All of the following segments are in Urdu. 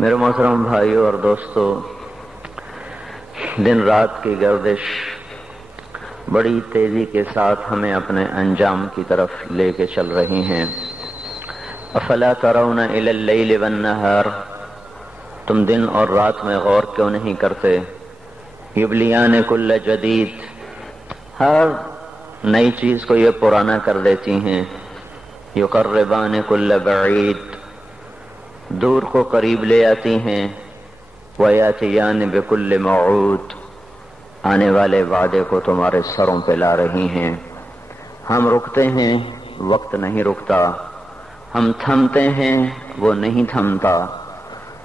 میرے محترم بھائیوں اور دوستو، دن رات کی گردش بڑی تیزی کے ساتھ ہمیں اپنے انجام کی طرف لے کے چل رہی ہیں۔ افلا ترون الی اللیل والنہار، تم دن اور رات میں غور کیوں نہیں کرتے؟ یبلیان کل جدید، ہر نئی چیز کو یہ پرانا کر دیتی ہیں۔ یقربان کل بعید، دور کو قریب لے آتی ہیں۔ ویاتیان بکل موعود، آنے والے وعدے کو تمہارے سروں پہ لا رہی ہیں۔ ہم رکتے ہیں، وقت نہیں رکتا۔ ہم تھمتے ہیں، وہ نہیں تھمتا۔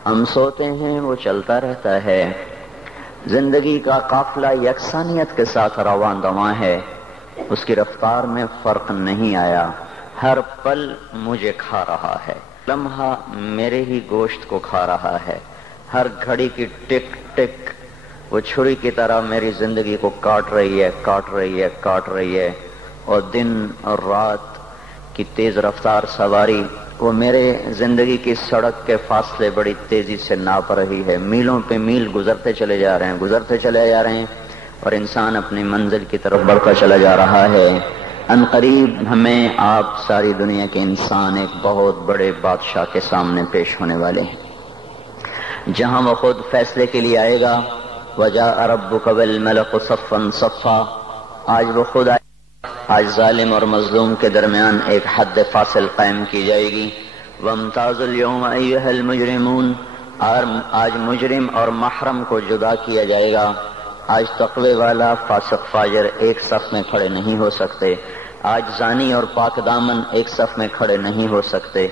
ہم سوتے ہیں، وہ چلتا رہتا ہے۔ زندگی کا قافلہ یکسانیت کے ساتھ رواں دواں ہے، اس کی رفتار میں فرق نہیں آیا۔ ہر پل مجھے کھا رہا ہے، لمحہ میرے ہی گوشت کو کھا رہا ہے۔ ہر گھڑی کی ٹک ٹک وہ چھری کی طرح میری زندگی کو کاٹ رہی ہے، کاٹ رہی ہے، کاٹ رہی ہے۔ اور دن اور رات کی تیز رفتار سواری وہ میرے زندگی کی سڑک کے فاصلے بڑی تیزی سے ناپ رہی ہے۔ میلوں پہ میل گزرتے چلے جا رہے ہیں، گزرتے چلے جا رہے ہیں، اور انسان اپنی منزل کی طرف بڑھتا چلا جا رہا ہے۔ ان قریب ہمیں آپ ساری دنیا کے انسان ایک بہت بڑے بادشاہ کے سامنے پیش ہونے والے ہیں، جہاں وہ خود فیصلے کے لیے آئے گا۔ وجاء ربک والملک صفا صفا، آج وہ خود آئے گا، آج ظالم اور مظلوم کے درمیان ایک حد فاصل قائم کی جائے گی۔ وامتازوا اليوم ایھا المجرمون، آج مجرم اور محرم کو جدا کیا جائے گا۔ آج تقوی والا فاسق فاجر ایک صف میں کھڑے نہیں ہو سکتے۔ آج زانی اور پاک دامن ایک صف میں کھڑے نہیں ہو سکتے۔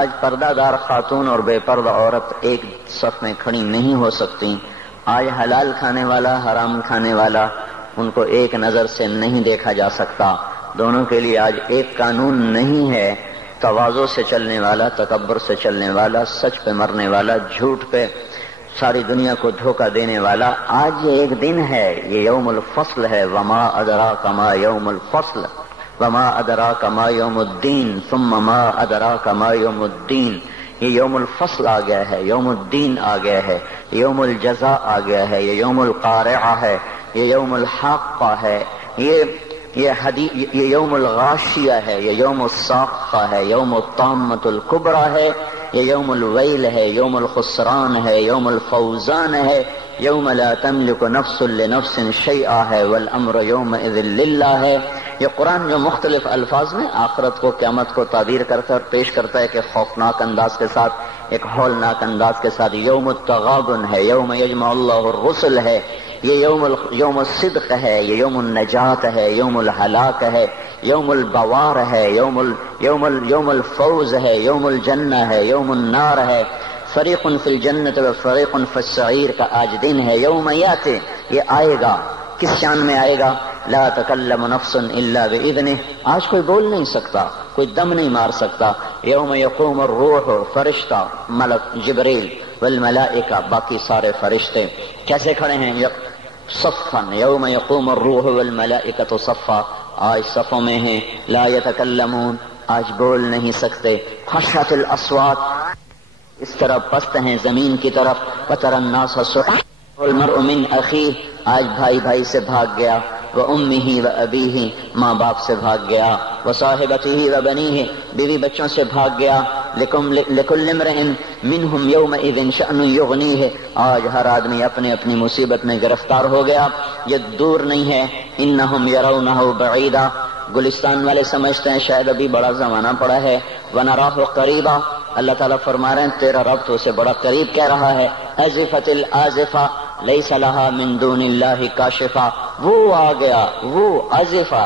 آج پردہ دار خاتون اور بے پردہ عورت ایک صف میں کھڑی نہیں ہو سکتی۔ آج حلال کھانے والا، حرام کھانے والا، ان کو ایک نظر سے نہیں دیکھا جا سکتا۔ دونوں کے لیے آج ایک قانون نہیں ہے۔ تواضع سے چلنے والا، تکبر سے چلنے والا، سچ پہ مرنے والا، جھوٹ پہ ساری دنیا کو دھوکہ دینے والا، آج یہ ایک دن ہے، یہ یوم الفصل ہے۔ وما ادراک ما یوم الفصل وما ادراک ما یوم الدین ثم ما ادراک ما یوم الدین۔ یہ یوم الفصل آ گیا ہے، یوم الدین آ گیا ہے، یوم الجزاء آ گیا ہے، یہ یوم القارعہ ہے، یہ یوم الحاقہ ہے، یہ یوم الغاشیہ ہے، یہ یوم الصاخہ ہے، یوم الطامۃ الکبریٰ ہے، یہ یوم الویل ہے، یوم الخسران ہے، یوم الفوزان ہے، یوم لا تملک نفس لنفس شیئا ہے، والامر یومئذ للہ ہے۔ یہ قرآن جو مختلف الفاظ میں آخرت کو، قیامت کو تعبیر کرتا ہے اور پیش کرتا ہے کہ خوفناک انداز کے ساتھ، ایک ہولناک انداز کے ساتھ۔ یوم التغابن ہے، یوم یجمع اللہ الرسل ہے، یہ یوم الصدق ہے، یہ یوم النجات ہے، یوم الہلاک ہے، یوم البوار ہے، یوم الفوز ہے، یوم الجنہ ہے، یوم النار ہے۔ فریق فی الجنت و فریق فی السعیر کا آج دن ہے۔ یوم یاتی، یہ آئے گا، کس شان میں آئے گا؟ لا تکلم نفس الا باذنہ، آج کوئی بول نہیں سکتا، کوئی دم نہیں مار سکتا۔ یوم یقوم الروح، فرشتہ، ملک جبریل، والملائکہ، باقی سارے فرشتے کیسے کھڑے ہیں؟ صفا، یوم یقوم الروح والملائکۃ صفا، آج صفوں میں ہیں۔ لا یتکلمون، آج بول نہیں سکتے۔ خشعت الاصوات، اس طرح پست ہیں زمین کی طرف۔ وتری الناس صرعا والمرء من اخیہ، آج بھائی بھائی سے بھاگ گیا۔ وامہ وابیہ، ماں باپ سے بھاگ گیا۔ وصاحبتہ وبنیہ، بیوی بچوں سے بھاگ گیا۔ لکل امرئ منہم یومئذ شأن یغنیہ، آج ہر آدمی اپنی اپنی مصیبت میں گرفتار ہو گیا، یہ دور نہیں ہے۔ انہم یرونہ بعیدا، گلستان والے سمجھتے ہیں شاید ابھی بڑا زمانہ پڑا ہے۔ ونراہ قریبا، اللہ تعالیٰ فرما رہے ہیں تیرا رب تو اسے بڑا قریب کہہ رہا ہے۔ ازفت الازفہ لیس لہا من دون اللہ کاشفہ، وہ آ گیا، وہ ازفت،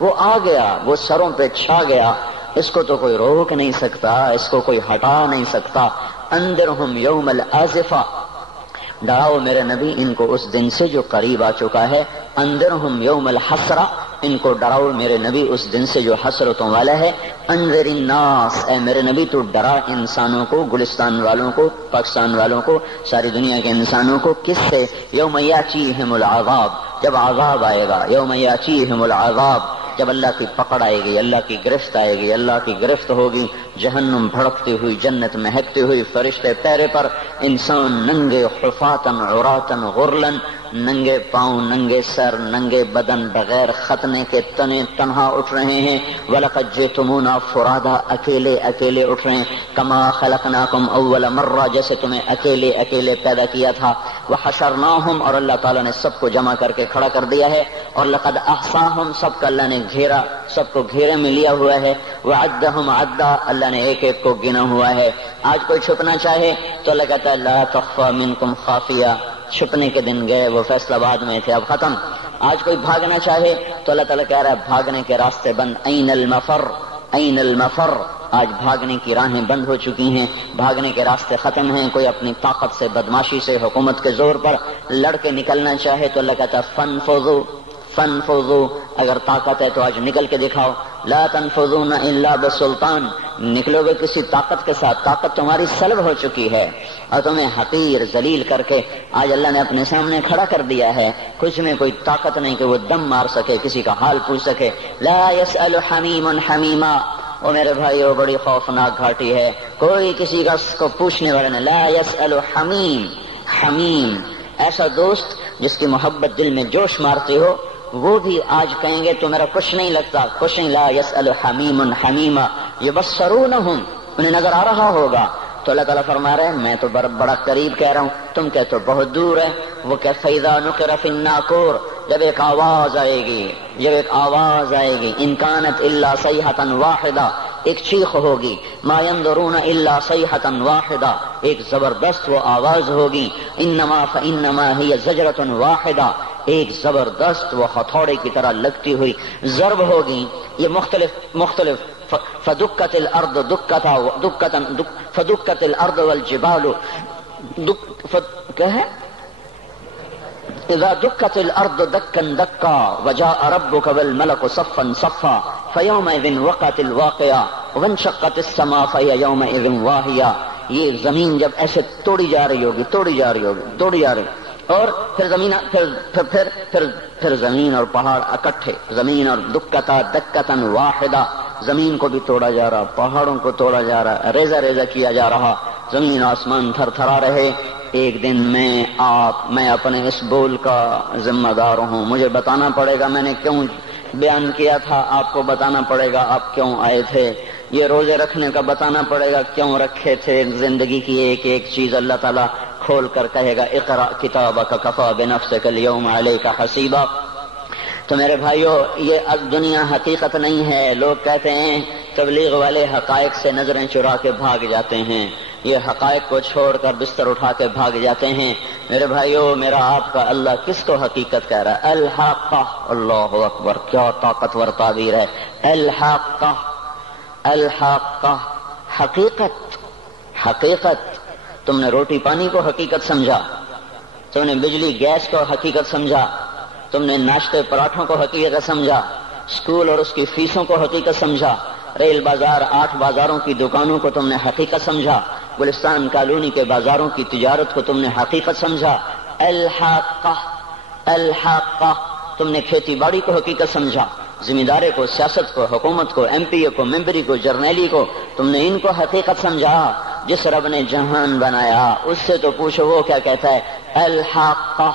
وہ آ گیا، وہ سروں پہ چھا گیا، اس کو تو کوئی روک نہیں سکتا، اس کو کوئی ہٹا نہیں سکتا۔ انذرہم یوم الازفہ، ڈراؤ میرے نبی ان کو اس دن سے جو قریب آ چکا ہے۔ انذرہم یوم الحسرہ، ان کو ڈراؤ میرے نبی اس دن سے جو حسرتوں والا ہے۔ انذر الناس، اے میرے نبی تو ڈرا انسانوں کو، گلستان والوں کو، پاکستان والوں کو، ساری دنیا کے انسانوں کو۔ کس سے؟ یوم یاتیہم العذاب، جب عذاب آئے گا۔ یوم یاتیہم العذاب، جب اللہ کی پکڑ آئے گی، اللہ کی گرفت آئے گی، اللہ کی گرفت ہوگی، جہنم بھڑکتی ہوئی، جنت مہکتی ہوئی، فرشتے پیرے پر، انسان ننگے حفاتن عراتن غرلن، ننگے پاؤں، ننگے سر، ننگے بدن، بغیر ختنے کے تنے تنہا اٹھ رہے ہیں۔ وَلَقَدْ جِئْتُمُونَا فُرَادَىٰ، اکیلے اکیلے اٹھ رہے ہیں۔ كَمَا خَلَقْنَاكُمْ أَوَّلَ مَرَّةٍ، جیسے تمہیں اکیلے اکیلے پیدا کیا تھا۔ وَحَشَرْنَاهُمْ، اور اللہ تعالیٰ نے سب کو جمع کر کے کھڑا کر دیا ہے۔ اور لَقَدْ أَحْصَاهُمْ، سب کا اللہ نے گھیرا، سب کو گھیرے میں لیا ہوا ہے۔ وَعَدَّهُمْ عَدًّا، اللہ نے ایک ایک کو گنا ہوا ہے۔ آج کوئی چھپنا چاہے تو اللہ کہتا ہے لَا تَخْفَىٰ مِنكُمْ خَافِيَةٌ، چھپنے کے دن گئے، وہ فیصلہ آباد میں تھے، اب ختم۔ آج کوئی بھاگنا چاہے تو اللہ تعالیٰ کہہ رہا ہے بھاگنے کے راستے بند، این المفر، این المفر، آج بھاگنے کی راہیں بند ہو چکی ہیں، بھاگنے کے راستے ختم ہیں۔ کوئی اپنی طاقت سے، بدماشی سے، حکومت کے زور پر لڑ کے نکلنا چاہے تو اللہ کہتا ہے فانفذوا، فانفذوا، اگر طاقت ہے تو آج نکل کے دکھاؤ۔ لا تنفذون الا بسلطان، نکلو گے کسی طاقت کے ساتھ، طاقت تمہاری سلب ہو چکی ہے اور تمہیں حقیر ذلیل کر کے آج اللہ نے اپنے سامنے کھڑا کر دیا ہے۔ کچھ میں کوئی طاقت نہیں کہ وہ دم مار سکے، کسی کا حال پوچھ سکے۔ لا يسأل حمیم حمیما، وہ میرے بھائیو بڑی خوفناک گھاٹی ہے، کوئی کسی کا کو پوچھنے والا نہیں۔ لا يسأل حمیم، حمیم ایسا دوست جس کی محبت دل میں جوش مارتی ہو، وہ بھی آج کہیں گے تو میرا کچھ نہیں لگتا، کچھ نہیں۔ لا يسأل حمیم حمیما یبصرونہم، انہیں نظر آ رہا ہوگا۔ تو اللہ تعالیٰ فرما رہے ہیں میں تو بڑا قریب کہہ رہا ہوں، تم کہتے ہو بہت دور ہے۔ وہ کہ فَإِذَا نُقِرَ فِي النَّاقُورِ، جب ایک آواز آئے گی، جب ایک آواز آئے گی، إِن كَانَتْ إِلَّا صَيْحَةً وَاحِدَةً، ایک چیخ ہوگی، مَا يَنظُرُونَ إِلَّا صَيْحَةً وَاحِدَةً، ایک زبردست وہ آواز ہوگی، إِنَّمَا فَإِنَّمَا هِيَ زَجْرَةٌ وَاحِدَةٌ، ایک زبردست وہ ہتھوڑے کی طرح لگتی ہوئی ضرب ہوگی۔ یہ مختلف فدکت الارض فدکت الارض والجبال کیا ہے اذا دکت الارض دکا دکا وجاء ربك والملك صفا صفا فيومئذ وقعت الواقعة وانشقت السماء فهي يومئذ واهية، یہ زمین جب ایسے توڑی جا رہی ہوگی، توڑی جا رہی ہوگی، توڑی جا رہی، اور پھر زمین اور پہاڑ اکٹھے، زمین اور دکتا دکتن واحدہ، زمین کو بھی توڑا جا رہا، پہاڑوں کو توڑا جا رہا، ریزہ ریزہ کیا جا رہا، زمین آسمان تھر تھرا رہے۔ ایک دن میں اپنے اس بول کا ذمہ دار ہوں، مجھے بتانا پڑے گا میں نے کیوں بیان کیا تھا، آپ کو بتانا پڑے گا آپ کیوں آئے تھے، یہ روزے رکھنے کا بتانا پڑے گا کیوں رکھے تھے، زندگی کی ایک ایک چیز اللہ تعالیٰ کھول کر کہے گا اقرأ کتابک کفی بنفسک اليوم علیک حسیبا۔ تو میرے بھائیو یہ دنیا حقیقت نہیں ہے۔ لوگ کہتے ہیں تبلیغ والے حقائق سے نظریں چرا کے بھاگ جاتے ہیں، یہ حقائق کو چھوڑ کر بستر اٹھا کے بھاگ جاتے ہیں۔ میرے بھائیو میرا آپ کا اللہ کس کو حقیقت کہہ رہا ہے؟ الحاقہ، اللہ اکبر، کیا طاقتور تعبیر ہے، الحاقہ، الحاقہ، حقیقت، حقیقت۔ تم نے روٹی پانی کو حقیقت سمجھا، تم نے بجلی گیس کو حقیقت سمجھا، تم نے ناشتے پراٹھوں کو حقیقت سمجھا، اسکول اور اس کی فیسوں کو حقیقت سمجھا، ریل بازار 8 بازاروں کی دکانوں کو تم نے حقیقت سمجھا، گلستان کالونی کے بازاروں کی تجارت کو تم نے حقیقت سمجھا۔ الحاقہ، الحاقہ، تم نے کھیتی باڑی کو حقیقت سمجھا، ذمہ داری کو، سیاست کو، حکومت کو، ایم پی اے کو، ممبری کو، جرنیلی کو، تم نے ان کو حقیقت سمجھا۔ جس رب نے جہان بنایا اس سے تو پوچھو وہ کیا کہتا ہے، الحاقہ،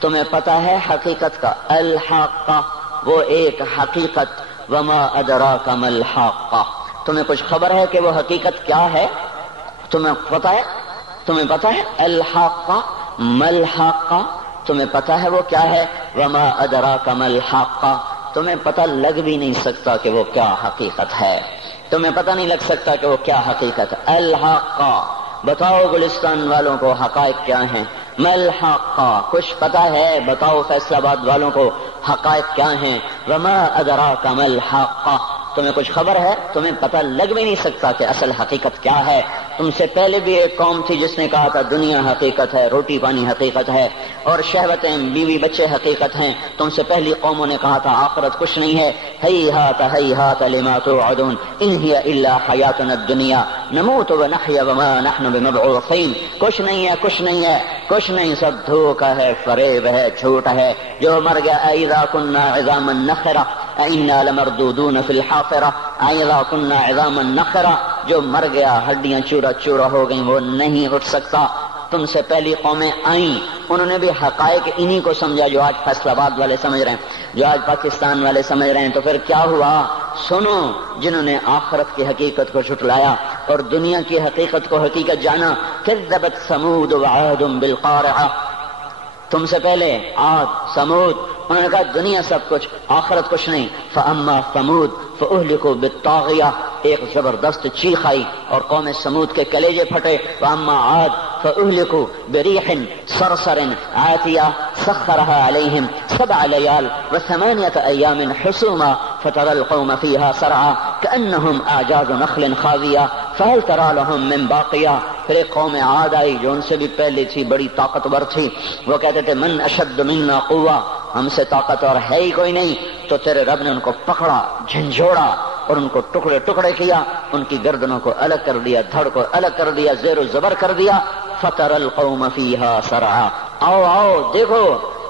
تمہیں پتا ہے حقیقت کا؟ الحاقہ، وہ ایک حقیقت، وما ادراک ما الحاقہ، تمہیں کچھ خبر ہے کہ وہ حقیقت کیا ہے؟ تمہیں پتا ہے؟ تمہیں پتا ہے الحاقہ ما الحاقہ؟ تمہیں پتا ہے وہ کیا ہے؟ وما ادراک ما الحاقہ، تمہیں پتہ لگ بھی نہیں سکتا کہ وہ کیا حقیقت ہے، تمہیں پتہ نہیں لگ سکتا کہ وہ کیا حقیقت ہے۔ الحاقہ، بتاؤ گلستان والوں کو حقائق کیا ہیں؟ ما الحاقہ، کچھ پتہ ہے؟ بتاؤ فیصل آباد والوں کو حقائق کیا ہیں؟ وما ادراک ما الحاقہ، تمہیں کچھ خبر ہے؟ تمہیں پتہ لگ بھی نہیں سکتا کہ اصل حقیقت کیا ہے۔ تم سے پہلے بھی ایک قوم تھی جس نے کہا تھا دنیا حقیقت ہے، روٹی پانی حقیقت ہے، اور شہوتیں، بیوی بچے حقیقت ہیں۔ تم سے پہلی قوموں نے کہا تھا آخرت کچھ نہیں ہے، ہیہات ہیہات لما توعدون ان ہی الا حیاتنا الدنیا نموت ونحیا وما نحن بمبعوثین، کچھ نہیں ہے، کچھ نہیں ہے، کچھ نہیں، سب دھوکہ ہے، فریب ہے، جھوٹ ہے۔ جو مر گیا اذا كنا عظاما نخرہ، انا لمردودون فی الحافرہ اذا كنا عظاما نخرہ، جو مر گیا ہڈیاں چورا چورا ہو گئیں وہ نہیں اٹھ سکتا۔ تم سے پہلی قومیں آئیں، انہوں نے بھی حقائق انہی کو سمجھا جو آج فیصل آباد والے سمجھ رہے ہیں، جو آج پاکستان والے سمجھ رہے ہیں۔ تو پھر کیا ہوا؟ سنو، جنہوں نے آخرت کی حقیقت کو جھٹلایا اور دنیا کی حقیقت کو حقیقت جانا، کذبت ثمود وعاد بالقارعہ، تم سے پہلے عاد ثمود، انہوں نے کہا دنیا سب کچھ آخرت کچھ نہیں۔ فاما ثمود فاہلکوا بالطاغیہ، ایک زبردست چیخ آئی اور قوم ثمود کے کلیجے پھٹے۔ واما عاد فاہلکوا بریح صرصر عاتیہ سخرها علیہم 7 لیال و8 ایام حسوما فترى القوم فيها سرعا كأنهم اعجاز نخل خاویہ فهل ترى لهم من باقیہ۔ پھر ایک قوم عاد آئی جو ان سے بھی پہلے تھی، بڑی طاقتور تھی، وہ کہتے تھے من اشد منا قوہ، ہم سے طاقتور ہے ہی کوئی نہیں۔ تو تیرے رب نے ان کو پکڑا، جھنجھوڑا اور ان کو ٹکڑے ٹکڑے کیا، ان کی گردنوں کو الگ کر دیا، دھڑ کو الگ کر دیا، زیر و زبر کر دیا۔ فترى القوم فيها سرعا، آؤ آؤ دیکھو،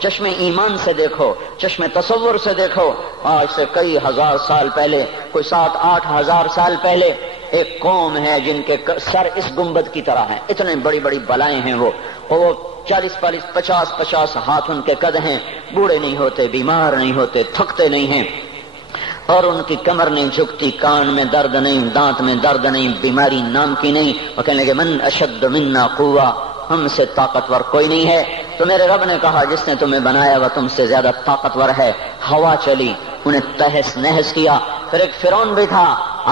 چشم ایمان سے دیکھو، چشم تصور سے دیکھو، آج سے کئی ہزار سال پہلے، کوئی 7-8 ہزار سال پہلے ایک قوم ہے جن کے سر اس گنبد کی طرح ہیں، اتنے بڑی بڑی بلائیں ہیں، وہ 40 50 ہاتھ ان کے قد ہیں، بوڑھے نہیں ہوتے، بیمار نہیں ہوتے، تھکتے نہیں ہیں، اور ان کی کمر نہیں جھکتی، کان میں درد نہیں، دانت میں درد نہیں، بیماری نام کی نہیں۔ وہ کہنے لگے من اشد منا قوہ، ہم سے طاقتور کوئی نہیں ہے۔ تو میرے رب نے کہا جس نے تمہیں بنایا وہ تم سے زیادہ طاقتور ہے۔ ہوا چلی، انہیں تہس نہس کیا۔ پھر ایک فرعون بھی تھا،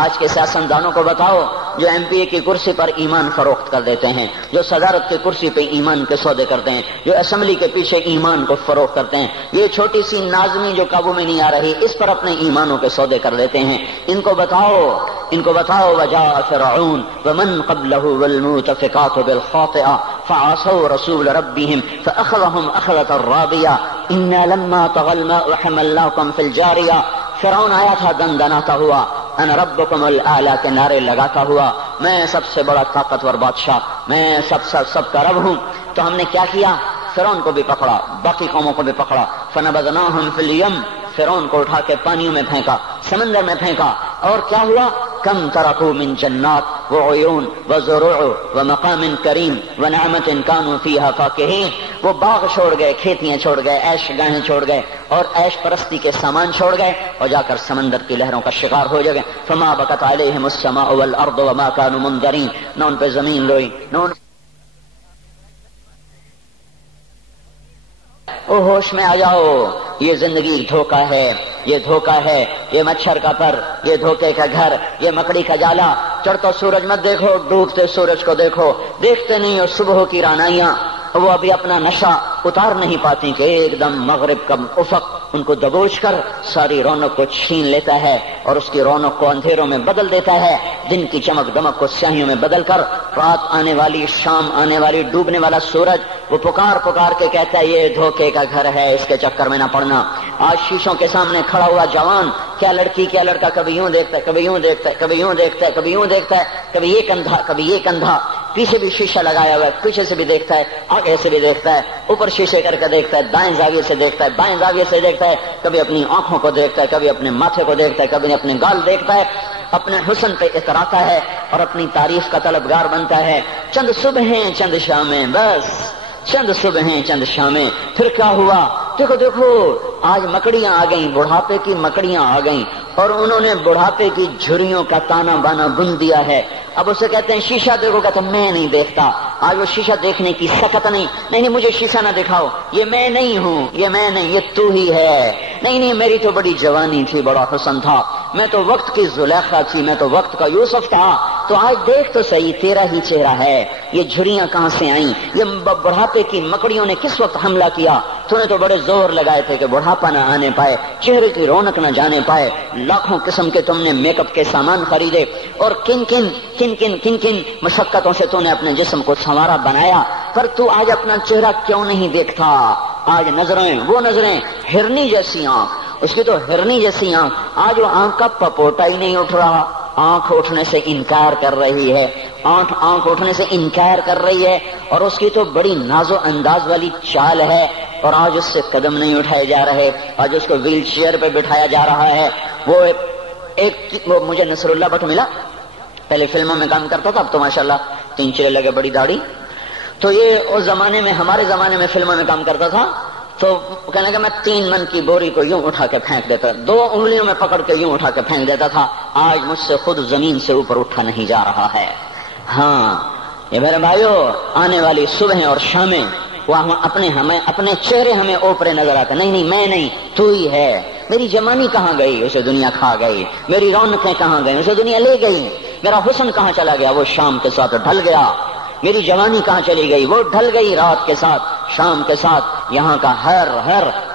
آج کے سیاستدانوں کو بتاؤ جو ایم پی اے کی کرسی پر ایمان فروخت کر دیتے ہیں، جو صدارت کی کرسی پہ ایمان کے سودے کرتے ہیں، جو اسمبلی کے پیچھے ایمان کو فروخت کرتے ہیں، یہ چھوٹی سی نازمی جو قابو میں نہیں آ رہی، اس پر اپنے ایمانوں کے سودے کر دیتے ہیں۔ ان کو بتاؤ وجاء فرعون ومن قبله والمؤتفقات بالخاطئة فعصوا رسول ربهم فأخذهم أخذة رابية إنا لما طغى الماء حملناكم في الجارية۔ فرعون آیا تھا دندناتا ہوا، انا ربکم الاعلی کے نعرے لگاتا ہوا، میں سب سے بڑا طاقتور بادشاہ، میں سب کا رب ہوں۔ تو ہم نے کیا کیا؟ فرعون کو بھی پکڑا، باقی قوموں کو بھی پکڑا۔ فنبذناہم فی الیم، فرعون کو اٹھا کے پانیوں میں پھینکا، سمندر میں پھینکا، اور کیا ہوا؟ کم ترکوا من جنات وعیون وزروع ومقام کریم ونعمت کانوا فیہا فاکہین، وہ باغ چھوڑ گئے، کھیتیاں چھوڑ گئے، عیش گاہیں چھوڑ گئے اور عیش پرستی کے سامان چھوڑ گئے اور جا کر سمندر کی لہروں کا شکار ہو جائے۔ فما بکت علیہم السماء والارض وما كانوا منذرین، نہ ان پہ زمین روئی، نہ ان او ہوش میں آ جاؤ، یہ زندگی دھوکہ ہے، یہ دھوکہ ہے، یہ مچھر کا پر، یہ دھوکے کا گھر، یہ مکڑی کا جالا۔ چڑھتا سورج مت دیکھو، ڈوبتے سورج کو دیکھو، دیکھتے نہیں ہو صبح کی رانائیاں، وہ ابھی اپنا نشہ اتار نہیں پاتی کہ ایک دم مغرب کا افق ان کو دبوچ کر ساری رونق کو چھین لیتا ہے اور اس کی رونق کو اندھیروں میں بدل دیتا ہے، دن کی چمک دمک کو سیاہیوں میں بدل کر رات آنے والی، شام آنے والی، ڈوبنے والا سورج وہ پکار پکار کے کہتا ہے یہ دھوکے کا گھر ہے، اس کے چکر میں نہ پڑنا۔ آج شیشوں کے سامنے کھڑا ہوا جوان، کیا لڑکی کیا لڑکا، کبھی یوں دیکھتا ہے، کبھی یوں دیکھتا ہے، کبھی یوں دیکھتا ہے، کبھی یوں دیکھتا ہے، کبھی یہ کندھا، کبھی یہ کندھا، پیچھے بھی شیشہ لگایا ہوا ہے، پیچھے سے بھی دیکھتا ہے، آگے سے بھی دیکھتا ہے، اوپر شیشے کر کے دیکھتا ہے، دائیں زاویے سے دیکھتا ہے، بائیں زاویے سے دیکھتا ہے، کبھی اپنی آنکھوں کو دیکھتا ہے، کبھی اپنے ماتھے کو دیکھتا ہے، کبھی اپنے گال دیکھتا ہے، اپنے حسن پہ اتراتا ہے اور اپنی تعریف کا طلبگار بنتا ہے۔ چند صبحیں چند شامیں، بس چند صبحیں چند شامیں، پھر کیا ہوا؟ دیکھو دیکھو آج مکڑیاں آ گئیں، بڑھاپے کی مکڑیاں آ گئیں اور انہوں نے بڑھاپے کی جھریوں کا تانا بانا بن دیا ہے۔ اب اسے کہتے ہیں شیشہ دیکھو، کہتا میں نہیں دیکھتا۔ آج وہ شیشہ دیکھنے کی سکت نہیں مجھے شیشہ نہ دکھاؤ، یہ میں نہیں ہوں، یہ میں نہیں، یہ تو ہی ہے۔ نہیں میری تو بڑی جوانی تھی، بڑا حسن تھا، میں تو وقت کی زلیخا تھی، میں تو وقت کا یوسف تھا۔ تو آج دیکھ تو صحیح، تیرا ہی چہرہ ہے، یہ جھریاں کہاں سے آئیں؟ یہ بڑھاپے کی مکڑیوں نے کس وقت حملہ کیا؟ تو نے تو بڑے زور لگائے تھے کہ بڑھاپا نہ آنے پائے، چہرے کی رونق نہ جانے پائے، لاکھوں قسم کے تم نے میک اپ کے سامان خریدے اور کن کن مشقتوں سے تو نے اپنے جسم کو سنوارا بنایا، پر تو آج اپنا چہرہ کیوں نہیں دیکھتا؟ آج نظریں وہ نظریں، ہرنی جیسی آنکھ، اس کی تو ہرنی جیسی آنکھ، آج وہ آنکھ کا پپوٹا ہی نہیں اٹھ رہا، آنکھ اٹھنے سے انکار کر رہی ہے، آنکھ اٹھنے سے انکار کر رہی ہے، اور اس کی تو بڑی ناز و انداز والی چال ہے، اور آج اس سے قدم نہیں اٹھائے جا رہے، آج اس کو ویل چیئر پہ بٹھایا جا رہا ہے۔ وہ مجھے نصر اللہ بٹ ملا، پہلے فلموں میں کام کرتا تھا، اب تو ماشاءاللہ 3 چیرے لگے، بڑی داڑھی۔ تو یہ اس زمانے میں، ہمارے زمانے میں فلموں میں کام کرتا تھا، تو کہنے لگا میں 3 من کی بوری کو یوں اٹھا کے پھینک دیتا، 2 انگلیوں میں پکڑ کے یوں اٹھا کے پھینک دیتا تھا، آج مجھ سے خود زمین سے اوپر اٹھا نہیں جا رہا ہے۔ ہاں یہ میرے بھائیو، آنے والی صبح اور شامیں وہ اپنے چہرے ہمیں اوپرے نظر آتے، نہیں میں نہیں، تو ہی ہے۔ میری جوانی کہاں گئی؟ اسے دنیا کھا گئی۔ میری رونقیں کہاں گئی؟ اسے دنیا لے گئی۔ میرا حسن کہاں چلا گیا؟ وہ شام کے ساتھ ڈھل گیا۔ میری جوانی کہاں چلی گئی؟ وہ ڈھل گئی رات کے ساتھ، شام کے ساتھ۔ یہاں کا ہر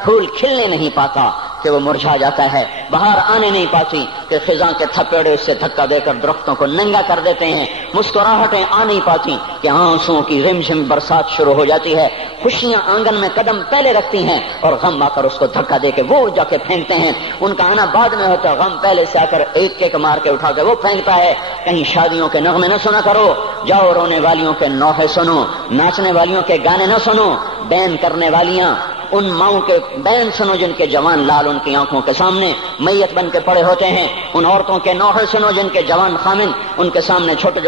پھول کھلنے نہیں پاتا کہ وہ مرجھا جاتا ہے، بہار آنے نہیں پاتی کہ خزاں کے تھپیڑے اس سے دھکا دے کر درختوں کو ننگا کر دیتے ہیں، مسکراہٹیں آ نہیں پاتی کہ آنسوؤں کی رمجھم برسات شروع ہو جاتی ہے، خوشیاں آنگن میں قدم پہلے رکھتی ہیں اور غم آ کر اس کو دھکا دے کے وہ جا کے پھینکتے ہیں۔ ان کا آنا بعد میں ہوتا ہے، غم پہلے سے آ کر ایک مار کے اٹھا کے وہ پھینکتا ہے۔ کہیں شادیوں کے نغمے نہ سنا کرو، جاؤ رونے والیوں کے نوحے سنو، ناچنے والیوں کے گانے نہ سنو، بین کرنے والیاں ان ماؤں کے بین سنو جن کے جوان لال ان کی آنکھوں کے سامنے میت بن کے پڑے ہوتے ہیں، ان عورتوں کے نوحے سنو جن کے جوان خامن ان کے سامنے چھوٹے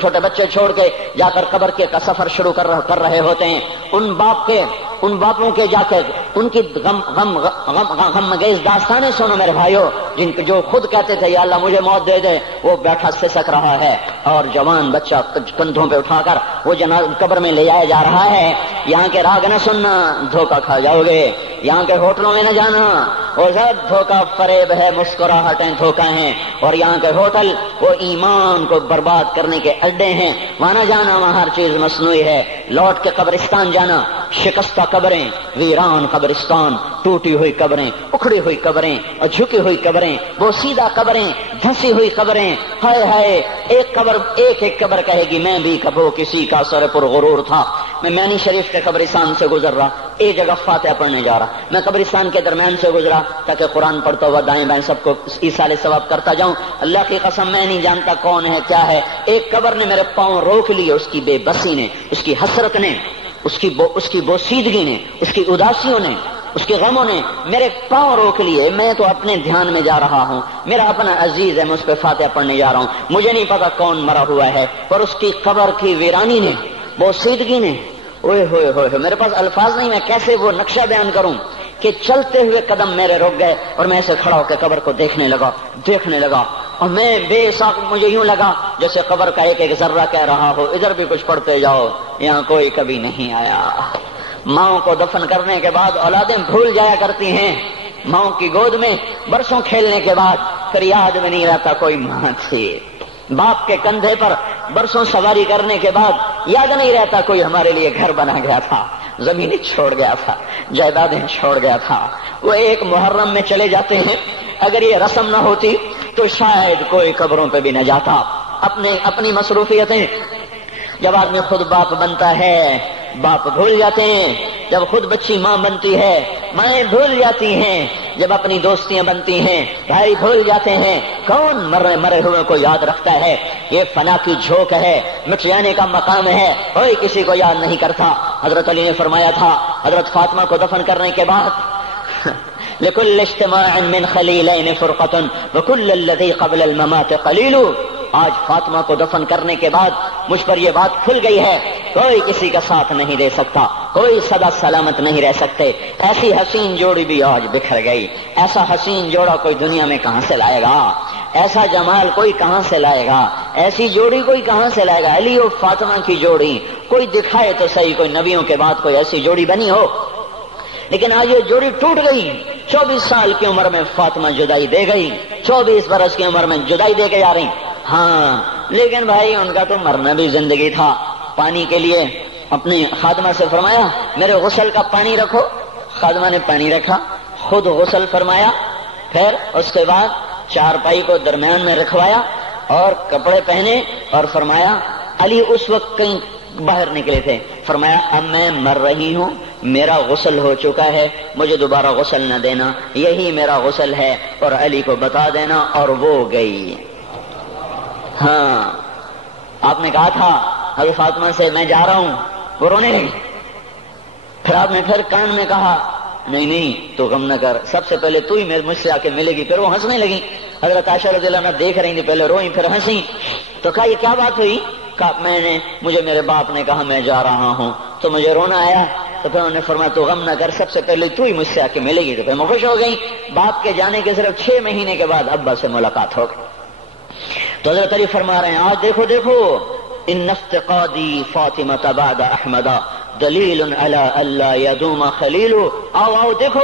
چھوٹے بچے چھوڑ کے جا کر قبر کے کا سفر شروع کر رہے ہوتے ہیں، ان باپوں کے جا کے ان کی غم گیز داستانیں سنو میرے بھائیو، جن کے جو خود کہتے تھے یا اللہ مجھے موت دے دے، وہ بیٹھا سسک رہا ہے اور جوان بچہ کندھوں پہ اٹھا کر وہ قبر میں لے جایا جا رہا ہے۔ یہاں کے راگ نہ سننا، دھوکہ کھا جاؤ گے۔ یہاں کے ہوٹلوں میں نہ جانا، وہ سب دھوکہ فریب ہے، مسکراہٹیں دھوکہ ہیں۔ اور یہاں کے ہوٹل وہ ایمان کو برباد کرنے کے اڈے ہیں، وہاں نہ جانا، وہاں ہر چیز مصنوعی ہے۔ لوٹ کے قبرستان جانا، شکستہ قبریں، ویران قبرستان، ٹوٹی ہوئی قبریں، اکھڑی ہوئی قبریں اور جھکی ہوئی قبریں، بوسیدہ قبریں، دھنسی ہوئی قبریں، ہائے ایک قبر کہے گی میں بھی کبھی کسی کا سر پر غرور تھا۔ میں میانی شریف کے قبرستان سے گزر رہا، ایک جگہ فاتحہ پڑھنے جا رہا، میں قبرستان کے درمیان سے گزرا تاکہ قرآن پڑھتا ہوا دائیں بائیں سب کو ایصال ثواب کرتا جاؤں۔ اللہ کی قسم میں نہیں جانتا کون ہے کیا ہے، ایک قبر نے میرے پاؤں روک لیے، اس کی بے بسی نے، اس کی حسرت نے، اس کی بوسیدگی نے، اس کی اداسیوں نے، اس کے غموں نے میرے پاؤں روک لیے۔ میں تو اپنے دھیان میں جا رہا ہوں، میرا اپنا عزیز ہے، میں اس پہ فاتحہ پڑھنے جا رہا ہوں، مجھے نہیں پتا کون مرا ہوا ہے، پر اس کی قبر کی ویرانی نے، بوسیدگی نے، اوئے ہوئے ہوئے، میرے پاس الفاظ نہیں، میں کیسے وہ نقشہ بیان کروں کہ چلتے ہوئے قدم میرے رک گئے اور میں ایسے کھڑا ہو کے قبر کو دیکھنے لگا اور میں بے ساکھ، مجھے یوں لگا جیسے قبر کا ایک ذرہ کہہ رہا ہو ادھر بھی کچھ پڑھتے جاؤ، یہاں کوئی کبھی نہیں آیا۔ ماؤں کو دفن کرنے کے بعد اولادیں بھول جایا کرتی ہیں، ماؤں کی گود میں برسوں کھیلنے کے بعد پھر یاد میں نہیں رہتا کوئی ماں تھی، باپ کے کندھے پر برسوں سواری کرنے کے بعد یاد نہیں رہتا کوئی ہمارے لیے گھر بنا گیا تھا، زمینیں چھوڑ گیا تھا، جائیدادیں چھوڑ گیا تھا۔ وہ ایک محرم میں چلے جاتے ہیں، اگر یہ رسم نہ ہوتی تو شاید کوئی قبروں پہ بھی نہ جاتا۔ اپنی مصروفیتیں، جب آدمی خود باپ بنتا ہے باپ بھول جاتے ہیں، جب خود بچی ماں بنتی ہے مائیں بھول جاتی ہیں، جب اپنی دوستیاں بنتی ہیں بھائی بھول جاتے ہیں، کون مرے ہوئے کو یاد رکھتا ہے؟ یہ فنا کی جھوک ہے، مٹ جانے کا مقام ہے، کوئی کسی کو یاد نہیں کرتا۔ حضرت علی نے فرمایا تھا حضرت فاطمہ کو دفن کرنے کے بعد لكل اجتماع من خليلين فرقة وكل الذي قبل الممات قليل۔ آج فاطمہ کو دفن کرنے کے بعد مجھ پر یہ بات کھل گئی ہے، کوئی کسی کا ساتھ نہیں دے سکتا، کوئی سدا سلامت نہیں رہ سکتے۔ ایسی حسین جوڑی بھی آج بکھر گئی، ایسا حسین جوڑا کوئی دنیا میں کہاں سے لائے گا، ایسا جمال کوئی کہاں سے لائے گا، ایسی جوڑی کوئی کہاں سے لائے گا؟ علی اور فاطمہ کی جوڑی کوئی دکھائے تو صحیح، کوئی نبیوں کے بعد کوئی ایسی جوڑی بنی ہو، لیکن آج یہ جوڑی ٹوٹ گئی۔ 24 سال کی عمر میں فاطمہ جدائی دے گئی، 24 برس کی عمر میں جدائی دے کے جا رہی۔ ہاں لیکن بھائی ان کا تو مرنا بھی زندگی تھا۔ پانی کے لیے اپنی خادمہ سے فرمایا میرے غسل کا پانی رکھو، خادمہ نے پانی رکھا، خود غسل فرمایا، پھر اس کے بعد چارپائی کو درمیان میں رکھوایا اور کپڑے پہنے اور فرمایا، علی اس وقت کہیں باہر نکلے تھے، فرمایا اب میں مر رہی ہوں، میرا غسل ہو چکا ہے، مجھے دوبارہ غسل نہ دینا، یہی میرا غسل ہے اور علی کو بتا دینا، اور وہ گئی۔ ہاں آپ نے کہا تھا حضرت فاطمہ سے میں جا رہا ہوں، وہ رونے لگی، پھر آپ نے پھر کان میں کہا نہیں تو غم نہ کر، سب سے پہلے تو ہی مجھ سے آ کے ملے گی۔ پھر وہ ہنسنے لگی، حضرت عائشہ رضی اللہ عنہا دیکھ رہی تھی، پہلے روئیں پھر ہنسی۔ تو کہا یہ کیا بات ہوئی؟ کہا مجھے میرے باپ نے کہا میں جا رہا ہوں تو مجھے رونا آیا، تو پھر انہوں نے فرمایا تو غم نہ کر، سب سے پہلے تو ہی مجھ سے آ کے ملے گی۔ تو پھر میں خوش ہو گئی۔ باپ کے جانے کے صرف 6 مہینے کے بعد ابا سے ملاقات ہو گئی۔ تو حضرت علی فرما رہے ہیں آج دیکھو ان افتقادی فاطمہ بعد احمد دلیل علی اللہ یدوم خلیل۔ آؤ دیکھو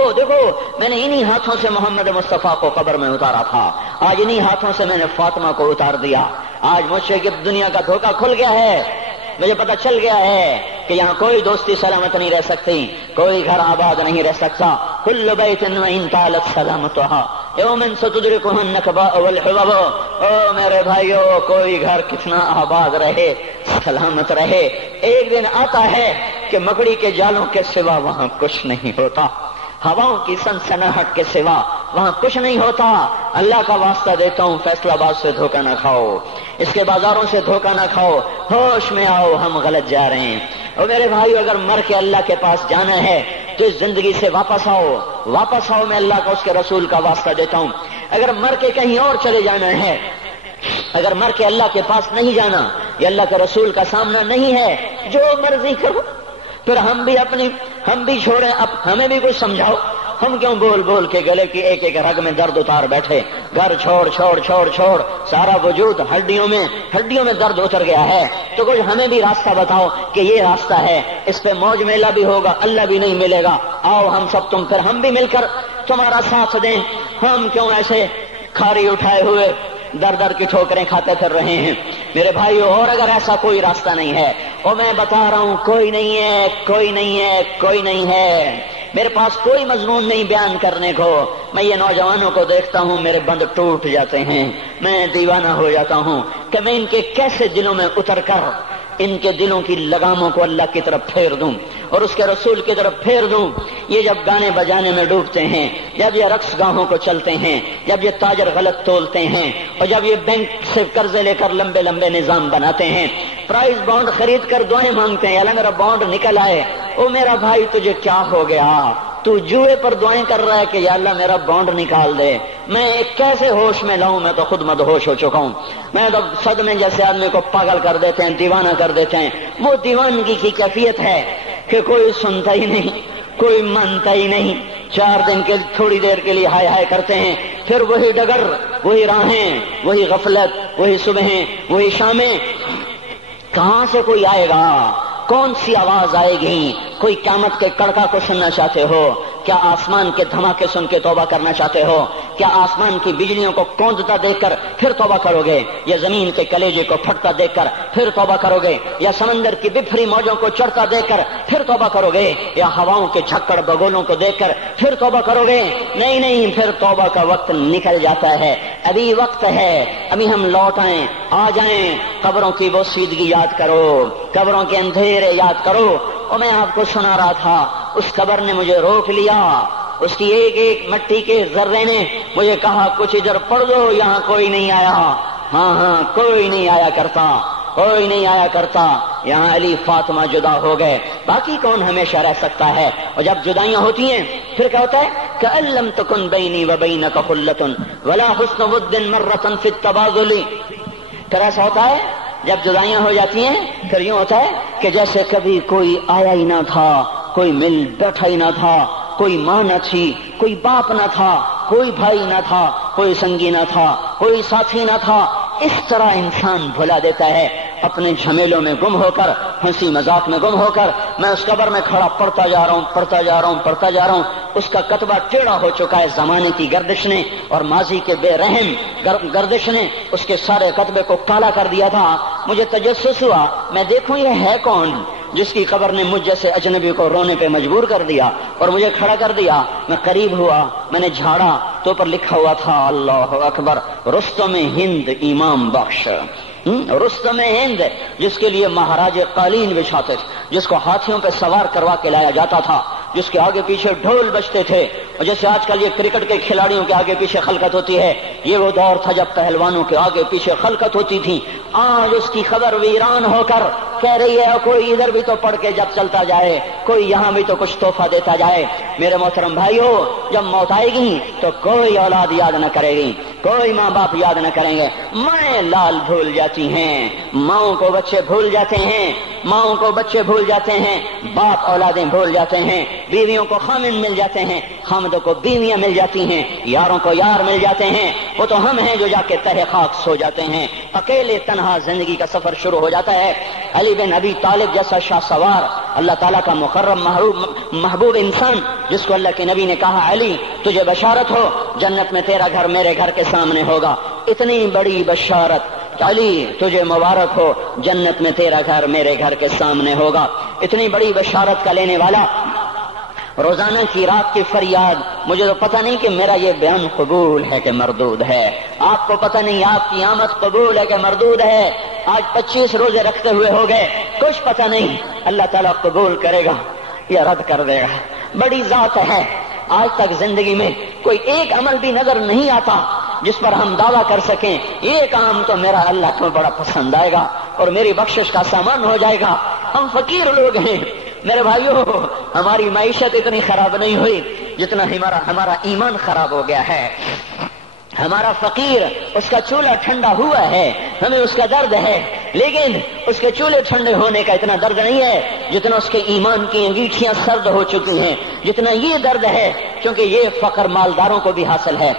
میں نے انہی ہاتھوں سے محمد مصطفیٰ کو قبر میں اتارا تھا، آج انہی ہاتھوں سے میں نے فاطمہ کو اتار دیا۔ آج مجھ سے کہ دنیا کا دھوکہ کھل گیا ہے، مجھے پتہ چل گیا ہے کہ یہاں کوئی دوستی سلامت نہیں رہ سکتی، کوئی گھر آباد نہیں رہ سکتا۔ کل بیت وان طالت سلامتها یوم ستدرکہ النکباء والحبب۔ او میرے بھائیو، کوئی گھر کتنا آباد رہے، سلامت رہے، ایک دن آتا ہے کہ مکڑی کے جالوں کے سوا وہاں کچھ نہیں ہوتا، ہواؤں کی سنسناہٹ کے سوا وہاں کچھ نہیں ہوتا۔ اللہ کا واسطہ دیتا ہوں، فیصلہ آباد سے دھوکہ نہ کھاؤ، اس کے بازاروں سے دھوکہ نہ کھاؤ، ہوش میں آؤ، ہم غلط جا رہے ہیں۔ اور میرے بھائیو، اگر مر کے اللہ کے پاس جانا ہے تو اس زندگی سے واپس آؤ، میں اللہ کا اس کے رسول کا واسطہ دیتا ہوں۔ اگر مر کے کہیں اور چلے جانا ہے، اگر مر کے اللہ کے پاس نہیں جانا یا اللہ کے رسول کا سامنا نہیں ہے، جو مرضی کرو، پھر ہم بھی چھوڑیں، اب ہمیں بھی کچھ سمجھاؤ۔ ہم کیوں بول کے گلے کی ایک رگ میں درد اتار بیٹھے؟ گھر چھوڑ سارا وجود ہڈیوں میں درد اتر گیا ہے، تو کچھ ہمیں بھی راستہ بتاؤ کہ یہ راستہ ہے، اس پہ موج میلہ بھی ہوگا، اللہ بھی نہیں ملے گا۔ آؤ ہم سب پھر ہم بھی مل کر تمہارا ساتھ دیں۔ ہم کیوں ایسے کھاری اٹھائے ہوئے در کی ٹھوکریں کھاتے پھر رہے ہیں میرے بھائیو؟ اور اگر ایسا کوئی راستہ نہیں ہے، اور میں بتا رہا ہوں کوئی نہیں ہے، میرے پاس کوئی مضمون نہیں بیان کرنے کو۔ میں یہ نوجوانوں کو دیکھتا ہوں، میرے بند ٹوٹ جاتے ہیں، میں دیوانہ ہو جاتا ہوں کہ میں ان کے کیسے دلوں میں اتر کر ان کے دلوں کی لگاموں کو اللہ کی طرف پھیر دوں اور اس کے رسول کی طرف پھیر دوں۔ یہ جب گانے بجانے میں ڈوبتے ہیں، جب یہ رقص گاہوں کو چلتے ہیں، جب یہ تاجر غلط تولتے ہیں، اور جب یہ بینک سے قرضے لے کر لمبے نظام بناتے ہیں، پرائز بانڈ خرید کر دعائیں مانگتے ہیں اللہ میرا بانڈ نکل آئے۔ او میرا بھائی، تجھے کیا ہو گیا؟ تو جوئے پر دعائیں کر رہا ہے کہ یا اللہ میرا بانڈ نکال دے۔ میں کیسے ہوش میں لاؤں؟ میں تو خود مدہوش ہو چکا ہوں۔ میں تو صدمے جیسے آدمی کو پاگل کر دیتے ہیں، دیوانہ کر دیتے ہیں۔ وہ دیوانگی کی کیفیت ہے کہ کوئی سنتا ہی نہیں، کوئی مانتا ہی نہیں، 4 دن کے تھوڑی دیر کے لیے ہائے کرتے ہیں، پھر وہی ڈگر، وہی راہیں، وہی غفلت، وہی صبحیں، وہی شامیں۔ کہاں سے کوئی آئے گا؟ کون سی آواز آئے گی؟ کوئی قیامت کے کڑکا کو سننا چاہتے ہو؟ کیا آسمان کے دھماکے سن کے توبہ کرنا چاہتے ہو؟ کیا آسمان کی بجلیوں کو کوندتا دیکھ کر پھر توبہ کرو گے؟ یا زمین کے کلیجے کو پھٹتا دیکھ کر پھر توبہ کرو گے؟ یا سمندر کی بفری موجوں کو چڑھتا دیکھ کر پھر توبہ کرو گے؟ یا ہواؤں کے جھکڑ بگولوں کو دیکھ کر پھر توبہ کرو گے؟ نہیں، پھر توبہ کا وقت نکل جاتا ہے۔ ابھی وقت ہے، ابھی ہم لوٹ آئیں، آ جائیں۔ قبروں کی وہ سیدگی یاد کرو، قبروں کے اندھیرے یاد کرو۔ اور میں آپ کو سنا رہا تھا، اس قبر نے مجھے روک لیا، اس کی ایک مٹی کے ذرے نے مجھے کہا کچھ ادھر پڑھ دو، یہاں کوئی نہیں آیا۔ ہاں، کوئی نہیں آیا کرتا، یہاں علی فاطمہ جدا ہو گئے، باقی کون ہمیشہ رہ سکتا ہے؟ اور جب جدائیاں ہوتی ہیں پھر کیا ہوتا ہے کہ لم تکن بینی وبینک خلۃ ولا حسن ود مرۃ فی التباذل۔ پھر ایسا ہوتا ہے جب جدائیاں ہو جاتی ہیں، پھر یوں ہوتا ہے کہ جیسے کبھی کوئی آیا ہی نہ تھا، کوئی مل بیٹھا ہی نہ تھا، کوئی ماں نہ تھی، کوئی باپ نہ تھا، کوئی بھائی نہ تھا، کوئی سنگی نہ تھا، کوئی ساتھی نہ تھا۔ اس طرح انسان بھلا دیتا ہے اپنے جھمیلوں میں گم ہو کر، ہنسی مذاق میں گم ہو کر۔ میں اس قبر میں کھڑا پڑھتا جا رہا ہوں، اس کا کتبہ ٹیڑھا ہو چکا ہے زمانے کی گردش نے اور ماضی کے بے رحم گردش نے اس کے سارے کتبے کو کالا کر دیا تھا۔ مجھے تجسس ہوا، میں دیکھوں یہ ہے کون جس کی قبر نے مجھ جیسے اجنبی کو رونے پہ مجبور کر دیا اور مجھے کھڑا کر دیا۔ میں قریب ہوا، میں نے جھاڑا تو پر لکھا ہوا تھا اللہ اکبر، رستم ہند امام بخش۔ رستم ہند، جس کے لیے مہاراج قالین بچھاتے تھے، جس کو ہاتھیوں پہ سوار کروا کے لایا جاتا تھا، جس کے آگے پیچھے ڈھول بجتے تھے، اور جیسے آج کل یہ کرکٹ کے کھلاڑیوں کے آگے پیچھے خلقت ہوتی ہے، یہ وہ دور تھا جب پہلوانوں کے آگے پیچھے خلقت ہوتی تھی۔ آج اس کی خبر ویران ہو کر کہہ رہی ہے کوئی ادھر بھی تو پڑھ کے جب چلتا جائے، کوئی یہاں بھی تو کچھ تحفہ دیتا جائے۔ میرے محترم بھائیو، جب موت آئے گی تو کوئی اولاد یاد نہ کرے گی، کوئی ماں باپ یاد نہ کریں گے، مائیں لال بھول جاتی ہیں، ماؤں کو بچے بھول جاتے ہیں، ماؤں کو بچے بھول جاتے ہیں، باپ اولادیں بھول جاتے ہیں، بیویوں کو خامن مل جاتے ہیں، خامدوں کو بیویاں مل جاتی ہیں، یاروں کو یار مل جاتے ہیں، وہ تو ہم ہیں جو جا کے تہہ خاک سو جاتے ہیں، اکیلے تنہا زندگی کا سفر شروع ہو جاتا ہے۔ علی بن ابی طالب جیسا شاہ سوار، اللہ تعالیٰ کا مکرم محبوب انسان، جس کو اللہ کے نبی نے کہا علی تجھے بشارت ہو، جنت میں تیرا گھر میرے گھر کے سامنے ہوگا، اتنی بڑی بشارت، علی تجھے مبارک ہو، جنت میں تیرا گھر میرے گھر کے سامنے ہوگا، اتنی بڑی بشارت کا لینے والا، روزانہ کی رات کی فریاد، مجھے تو پتہ نہیں کہ میرا یہ بیان قبول ہے کہ مردود ہے، آپ کو پتہ نہیں آپ کی آمد قبول ہے کہ مردود ہے، آج 25 روزے رکھتے ہوئے ہو گئے، کچھ پتہ نہیں اللہ تعالیٰ قبول کرے گا یا رد کر دے گا، بڑی ذات ہے۔ آج تک زندگی میں کوئی ایک عمل بھی نظر نہیں آتا جس پر ہم دعویٰ کر سکیں یہ کام تو میرا اللہ کو بڑا پسند آئے گا اور میری بخشش کا سامان ہو جائے گا۔ ہم فقیر لوگ ہیں میرے بھائیو، ہماری معیشت اتنی خراب نہیں ہوئی جتنا ہمارا ایمان خراب ہو گیا ہے۔ ہمارا فقیر، اس کا چولہا ٹھنڈا ہوا ہے، ہمیں اس کا درد ہے، لیکن اس کے چولہے ٹھنڈے ہونے کا اتنا درد نہیں ہے جتنا اس کے ایمان کی انگیٹھیاں سرد ہو چکی ہیں، جتنا یہ درد ہے، کیونکہ یہ فقر مالداروں کو بھی حاصل ہے،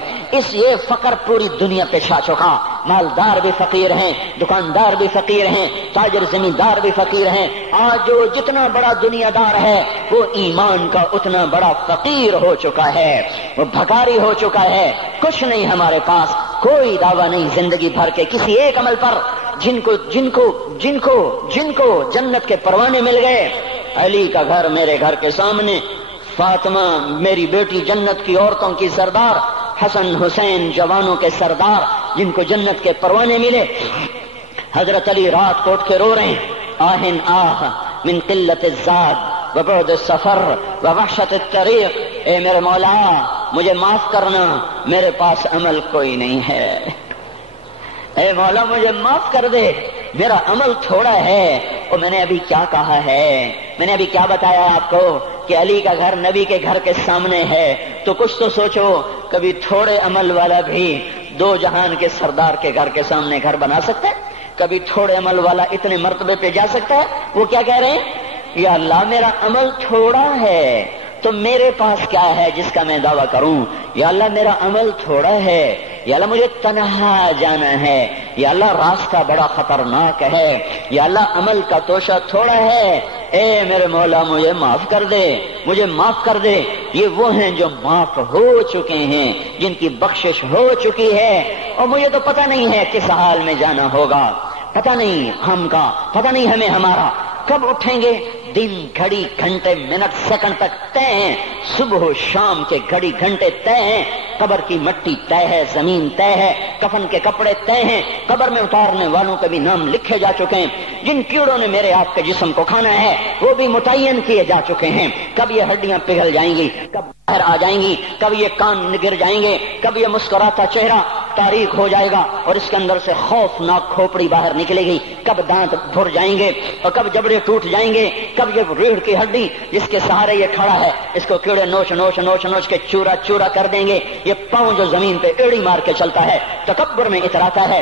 یہ فقر پوری دنیا پہ چھا چکا، مالدار بھی فقیر ہیں، دکاندار بھی فقیر ہیں، تاجر زمیندار بھی فقیر ہیں، آج جو جتنا بڑا دنیا دار ہے وہ ایمان کا اتنا بڑا فقیر ہو چکا ہے، وہ بھکاری ہو چکا ہے، کچھ نہیں ہمارے پاس، کوئی دعویٰ نہیں زندگی بھر کے کسی ایک عمل پر، جن کو جنت کے پروانے مل گئے۔ علی کا گھر میرے گھر کے سامنے، فاطمہ میری بیٹی جنت کی عورتوں کی سردار، حسن حسین جوانوں کے سردار جن کو جنت کے پروانے ملے۔ حضرت علی رات کو اٹھ کے رو رہے ہیں، آہن آہ من قلت الزاد وبعد السفر ووحشت الطریق، اے میرے مولا مجھے معاف کرنا، میرے پاس عمل کوئی نہیں ہے، اے مولا مجھے معاف کر دے، میرا عمل تھوڑا ہے۔ اور میں نے ابھی کیا کہا ہے، میں نے ابھی کیا بتایا آپ کو کہ علی کا گھر نبی کے گھر کے سامنے ہے، تو کچھ تو سوچو، کبھی تھوڑے عمل والا بھی دو جہان کے سردار کے گھر کے سامنے گھر بنا سکتا ہے؟ کبھی تھوڑے عمل والا اتنے مرتبے پہ جا سکتا ہے؟ وہ کیا کہہ رہے ہیں، یا اللہ میرا عمل تھوڑا ہے تو میرے پاس کیا ہے جس کا میں دعویٰ کروں، یا اللہ میرا عمل تھوڑا ہے، یا اللہ مجھے تنہا جانا ہے، یا اللہ راستہ بڑا خطرناک ہے، یا اللہ عمل کا توشہ تھوڑا ہے، اے میرے مولا مجھے معاف کر دے، مجھے معاف کر دے۔ یہ وہ ہیں جو معاف ہو چکے ہیں، جن کی بخشش ہو چکی ہے، اور مجھے تو پتہ نہیں ہے کس حال میں جانا ہوگا، پتہ نہیں ہم کا، پتہ نہیں ہمیں ہمارا کب اٹھیں گے، دن گھڑی گھنٹے منٹ سیکنڈ تک طے ہیں، صبح و شام کے گھڑی گھنٹے طے ہیں، قبر کی مٹی طے ہے، زمین طے ہے، کفن کے کپڑے طے ہیں، قبر میں اتارنے والوں کے بھی نام لکھے جا چکے ہیں، جن کیڑوں نے میرے آپ کے جسم کو کھانا ہے وہ بھی متعین کیے جا چکے ہیں، کب یہ ہڈیاں پگھل جائیں گی، کب باہر آ جائیں گی، کب یہ کان گر جائیں گے، کب یہ مسکراتا چہرہ تاریخ ہو جائے گا اور اس کے اندر سے خوفناک کھوپڑی باہر نکلے گی، کب دانت بھر جائیں گے اور کب جبڑے ٹوٹ جائیں گے، کب یہ ریڑھ کی ہڈی جس کے سہارے یہ کھڑا ہے اس کو کیڑے نوچ نوچ نوچ نوچ کے چورا چورا کر دیں گے، یہ پاؤں جو زمین پہ ایڑی مار کے چلتا ہے تکبر میں اتراتا ہے،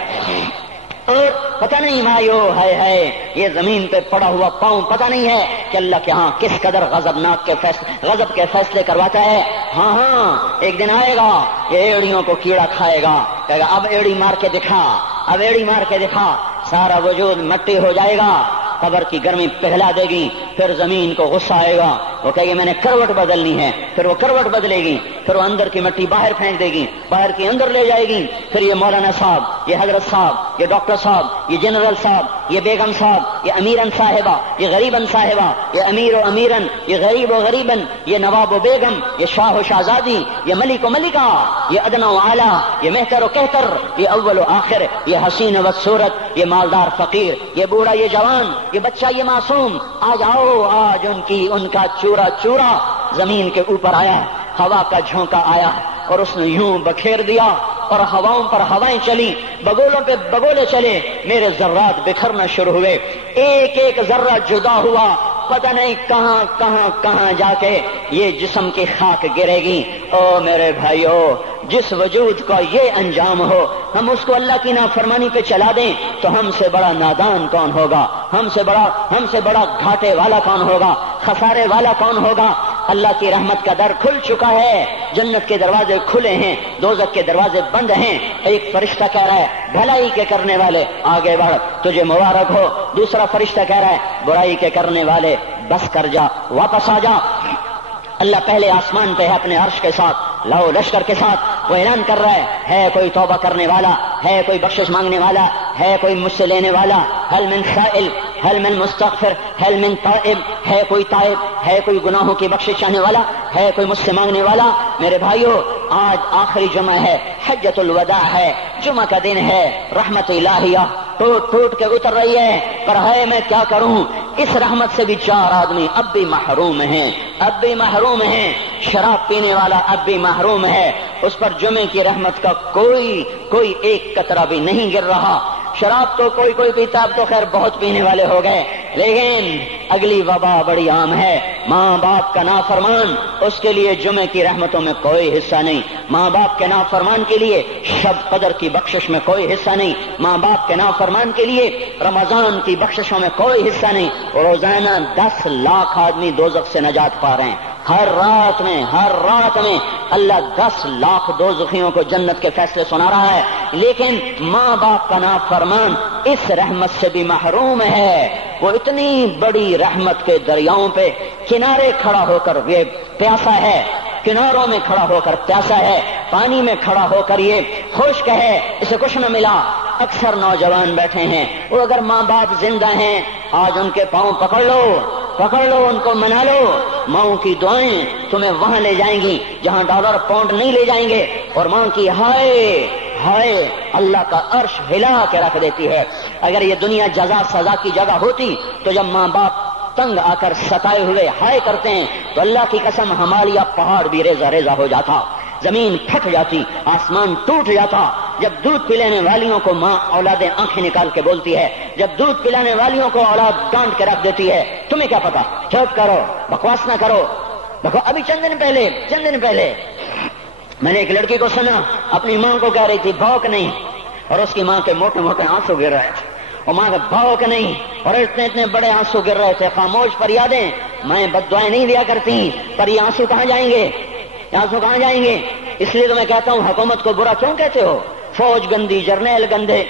اور پتہ نہیں مایو ہے یہ زمین پہ پڑا ہوا پاؤں پتہ نہیں ہے کہ اللہ کے ہاں کس قدر غضب کے فیصلے کرواتا ہے۔ ہاں ایک دن آئے گا یہ ایڑیوں کو کیڑا کھائے گا، کہے گا اب ایڑی مار کے دکھا، اب ایڑی مار کے دکھا، سارا وجود مٹی ہو جائے گا، قبر کی گرمی پگھلا دے گی، پھر زمین کو غصہ آئے گا، وہ کہے گی میں نے کروٹ بدلنی ہے، پھر وہ کروٹ بدلے گی، پھر وہ اندر کی مٹی باہر پھینک دے گی، باہر کی اندر لے جائے گی، پھر یہ مولانا صاحب، یہ حضرت صاحب، یہ ڈاکٹر صاحب، یہ جنرل صاحب، یہ بیگم صاحب، یہ امیرن صاحبہ، یہ غریبن صاحبہ، یہ امیر و امیرن، یہ غریب و غریبن، یہ نواب و بیگم، یہ شاہ و شہزادی، یہ ملک و ملکہ، یہ ادنا و اعلیٰ، یہ مہتر و کہتر، یہ اول و آخر، یہ حسین و صورت، یہ مالدار فقیر، یہ بوڑھا یہ جوان، یہ بچہ یہ معصوم، آج آؤ، آج ان کا چورا چورا زمین کے اوپر آیا، ہوا کا جھونکا آیا اور اس نے یوں بکھیر دیا اور ہواؤں پر ہوائیں چلی، بگولوں پہ بگولے چلے، میرے ذرات بکھرنا شروع ہوئے، ایک ایک ذرہ جدا ہوا، پتہ نہیں کہاں کہاں کہاں جا کے یہ جسم کی خاک گرے گی۔ او میرے بھائیو، جس وجود کا یہ انجام ہو، ہم اس کو اللہ کی نافرمانی پہ چلا دیں تو ہم سے بڑا نادان کون ہوگا، ہم سے بڑا گھاٹے والا کون ہوگا، خسارے والا کون ہوگا۔ اللہ کی رحمت کا در کھل چکا ہے، جنت کے دروازے کھلے ہیں، دوزخ کے دروازے بند ہیں۔ ایک فرشتہ کہہ رہا ہے بھلائی کے کرنے والے آگے بڑھ، تجھے مبارک ہو۔ دوسرا فرشتہ کہہ رہا ہے برائی کے کرنے والے بس کر جا، واپس آ جا۔ اللہ پہلے آسمان پہ ہے اپنے عرش کے ساتھ، لاؤ لشکر کے ساتھ، وہ اعلان کر رہا ہے کوئی توبہ کرنے والا، ہے کوئی بخشش مانگنے والا، ہے کوئی مجھ سے لینے والا، هل من سائل، هل من مستغفر، هل من تائب، ہے کوئی تائب، ہے کوئی گناہوں کی بخشش چاہنے والا، ہے کوئی مجھ سے مانگنے والا۔ میرے بھائیو، آج آخری جمعہ ہے، حجۃ الوداع ہے، جمعہ کا دن ہے، رحمت الہیہ ٹوٹ ٹوٹ کے اتر رہی ہے، پر ہے میں کیا کروں، اس رحمت سے بھی 4 آدمی اب بھی محروم ہیں، اب بھی محروم ہیں۔ شراب پینے والا اب بھی محروم ہے، اس پر جمعے کی رحمت کا کوئی ایک قطرہ بھی نہیں گر رہا۔ شراب تو کوئی پیتا، اب تو خیر بہت پینے والے ہو گئے، لیکن اگلی وبا بڑی عام ہے، ماں باپ کا نافرمان، اس کے لیے جمعے کی رحمتوں میں کوئی حصہ نہیں، ماں باپ کے نافرمان کے لیے شب قدر کی بخشش میں کوئی حصہ نہیں، ماں باپ کے نافرمان کے لیے رمضان کی بخششوں میں کوئی حصہ نہیں۔ روزانہ 10 لاکھ آدمی دوزخ سے نجات پا رہے ہیں، ہر رات میں اللہ 10 لاکھ دوزخیوں کو جنت کے فیصلے سنا رہا ہے، لیکن ماں باپ کا نافرمان اس رحمت سے بھی محروم ہے۔ وہ اتنی بڑی رحمت کے دریاؤں پہ کنارے کھڑا ہو کر یہ پیاسا ہے، کناروں میں کھڑا ہو کر پیاسا ہے، پانی میں کھڑا ہو کر یہ خشک ہے، اسے کچھ نہ ملا۔ اکثر نوجوان بیٹھے ہیں، وہ اگر ماں باپ زندہ ہیں آج ان کے پاؤں پکڑ لو، ان کو منا لو، ماں کی دعائیں تمہیں وہاں لے جائیں گی جہاں ڈالر پاؤنڈ نہیں لے جائیں گے، اور ماں کی ہائے اللہ کا عرش ہلا کے رکھ دیتی ہے۔ اگر یہ دنیا جزا سزا کی جگہ ہوتی تو جب ماں باپ تنگ آ کر ستائے ہوئے ہائے کرتے ہیں تو اللہ کی قسم ہمالیہ پہاڑ بھی ریزہ ریزہ ہو جاتا، زمین پھٹ جاتی، آسمان ٹوٹ جاتا۔ جب دودھ پلانے والیوں کو ماں اولادیں آنکھیں نکال کے بولتی ہے، جب دودھ پلانے والیوں کو اولاد ڈانٹ کے رکھ دیتی ہے، تمہیں کیا پتا، چپ کرو، بکواس نہ کرو۔ دیکھو ابھی چند دن پہلے میں نے ایک لڑکی کو سنا، اپنی ماں کو کہہ رہی تھی بھوک نہیں، اور اس کی ماں کے موٹے موٹے آنسو گر رہے تھے، اور ماں کا بھوک نہیں، اور اتنے بڑے آنسو گر رہے تھے۔ خاموش فریادیں، میں بد دعائیں نہیں دیا کرتی، پر یہ آنسو کہاں جائیں گے؟ اس لیے تو میں کہتا ہوں حکومت کو برا کیوں کہتے ہو؟ فوج گندی، جرنیل گندے،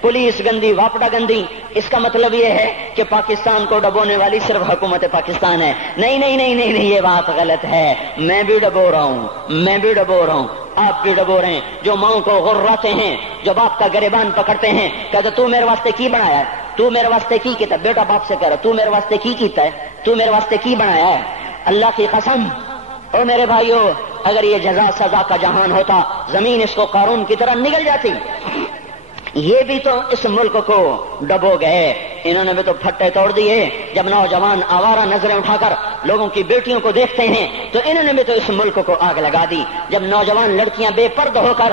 پولیس گندی، واپڈا گندی، اس کا مطلب یہ ہے کہ پاکستان کو ڈبونے والی صرف حکومت پاکستان ہے۔ نہیں، یہ بات غلط ہے، میں بھی ڈبو رہا ہوں، آپ بھی ڈبو رہے ہیں۔ جو ماں کو غراتے ہیں، جو باپ کا گریبان پکڑتے ہیں، کہتے تو میرے واسطے کی بنایا ہے، تو میرے واسطے کی کیتا، بیٹا باپ سے کہہ رہا تو میرے واسطے کی کیتا ہے، تو میرے واسطے کی بنایا ہے۔ اللہ کی قسم، او میرے بھائیو، اگر یہ جزا سزا کا جہان ہوتا، زمین اس کو قارون کی طرح نگل جاتی۔ یہ بھی تو اس ملک کو ڈبو گئے، انہوں نے بھی تو پھٹے توڑ دیے۔ جب نوجوان آوارہ نظریں اٹھا کر لوگوں کی بیٹیوں کو دیکھتے ہیں تو انہوں نے بھی تو اس ملک کو آگ لگا دی۔ جب نوجوان لڑکیاں بے پرد ہو کر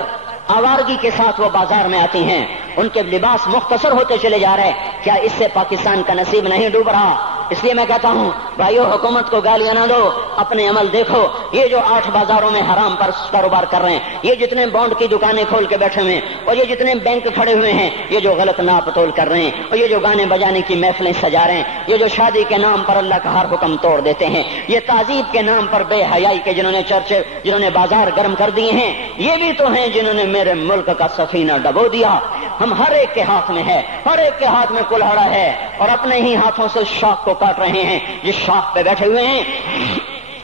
آوارگی کے ساتھ وہ بازار میں آتی ہیں، ان کے لباس مختصر ہوتے چلے جا رہے، کیا اس سے پاکستان کا نصیب نہیں ڈوب رہا؟ اس لیے میں کہتا ہوں بھائیو، حکومت کو گالیاں نہ دو، اپنے عمل دیکھو۔ یہ جو 8 بازاروں میں حرام پر کاروبار کر رہے ہیں، یہ جتنے بانڈ کی دکانیں کھول کے بیٹھے ہوئے ہیں، اور یہ جتنے بینک کھڑے ہوئے ہیں، یہ جو غلط ناپ تول کر رہے ہیں، اور یہ جو گانے بجانے کی محفلیں سجا رہے ہیں، یہ جو شادی کے نام پر اللہ کا ہر حکم توڑ دیتے ہیں، یہ تعذیب کے نام پر بے حیائی کے جنہوں نے بازار گرم کر دیے ہیں، یہ بھی تو ہیں جنہوں نے میرے ملک کا سفینہ ڈبو دیا۔ ہم ہر ایک کے ہاتھ میں ہے، ہر ایک کے ہاتھ میں کلہاڑا ہے، اور اپنے ہی ہاتھوں سے شاخ کو کاٹ رہے ہیں جس شاخ پہ بیٹھے ہوئے ہیں۔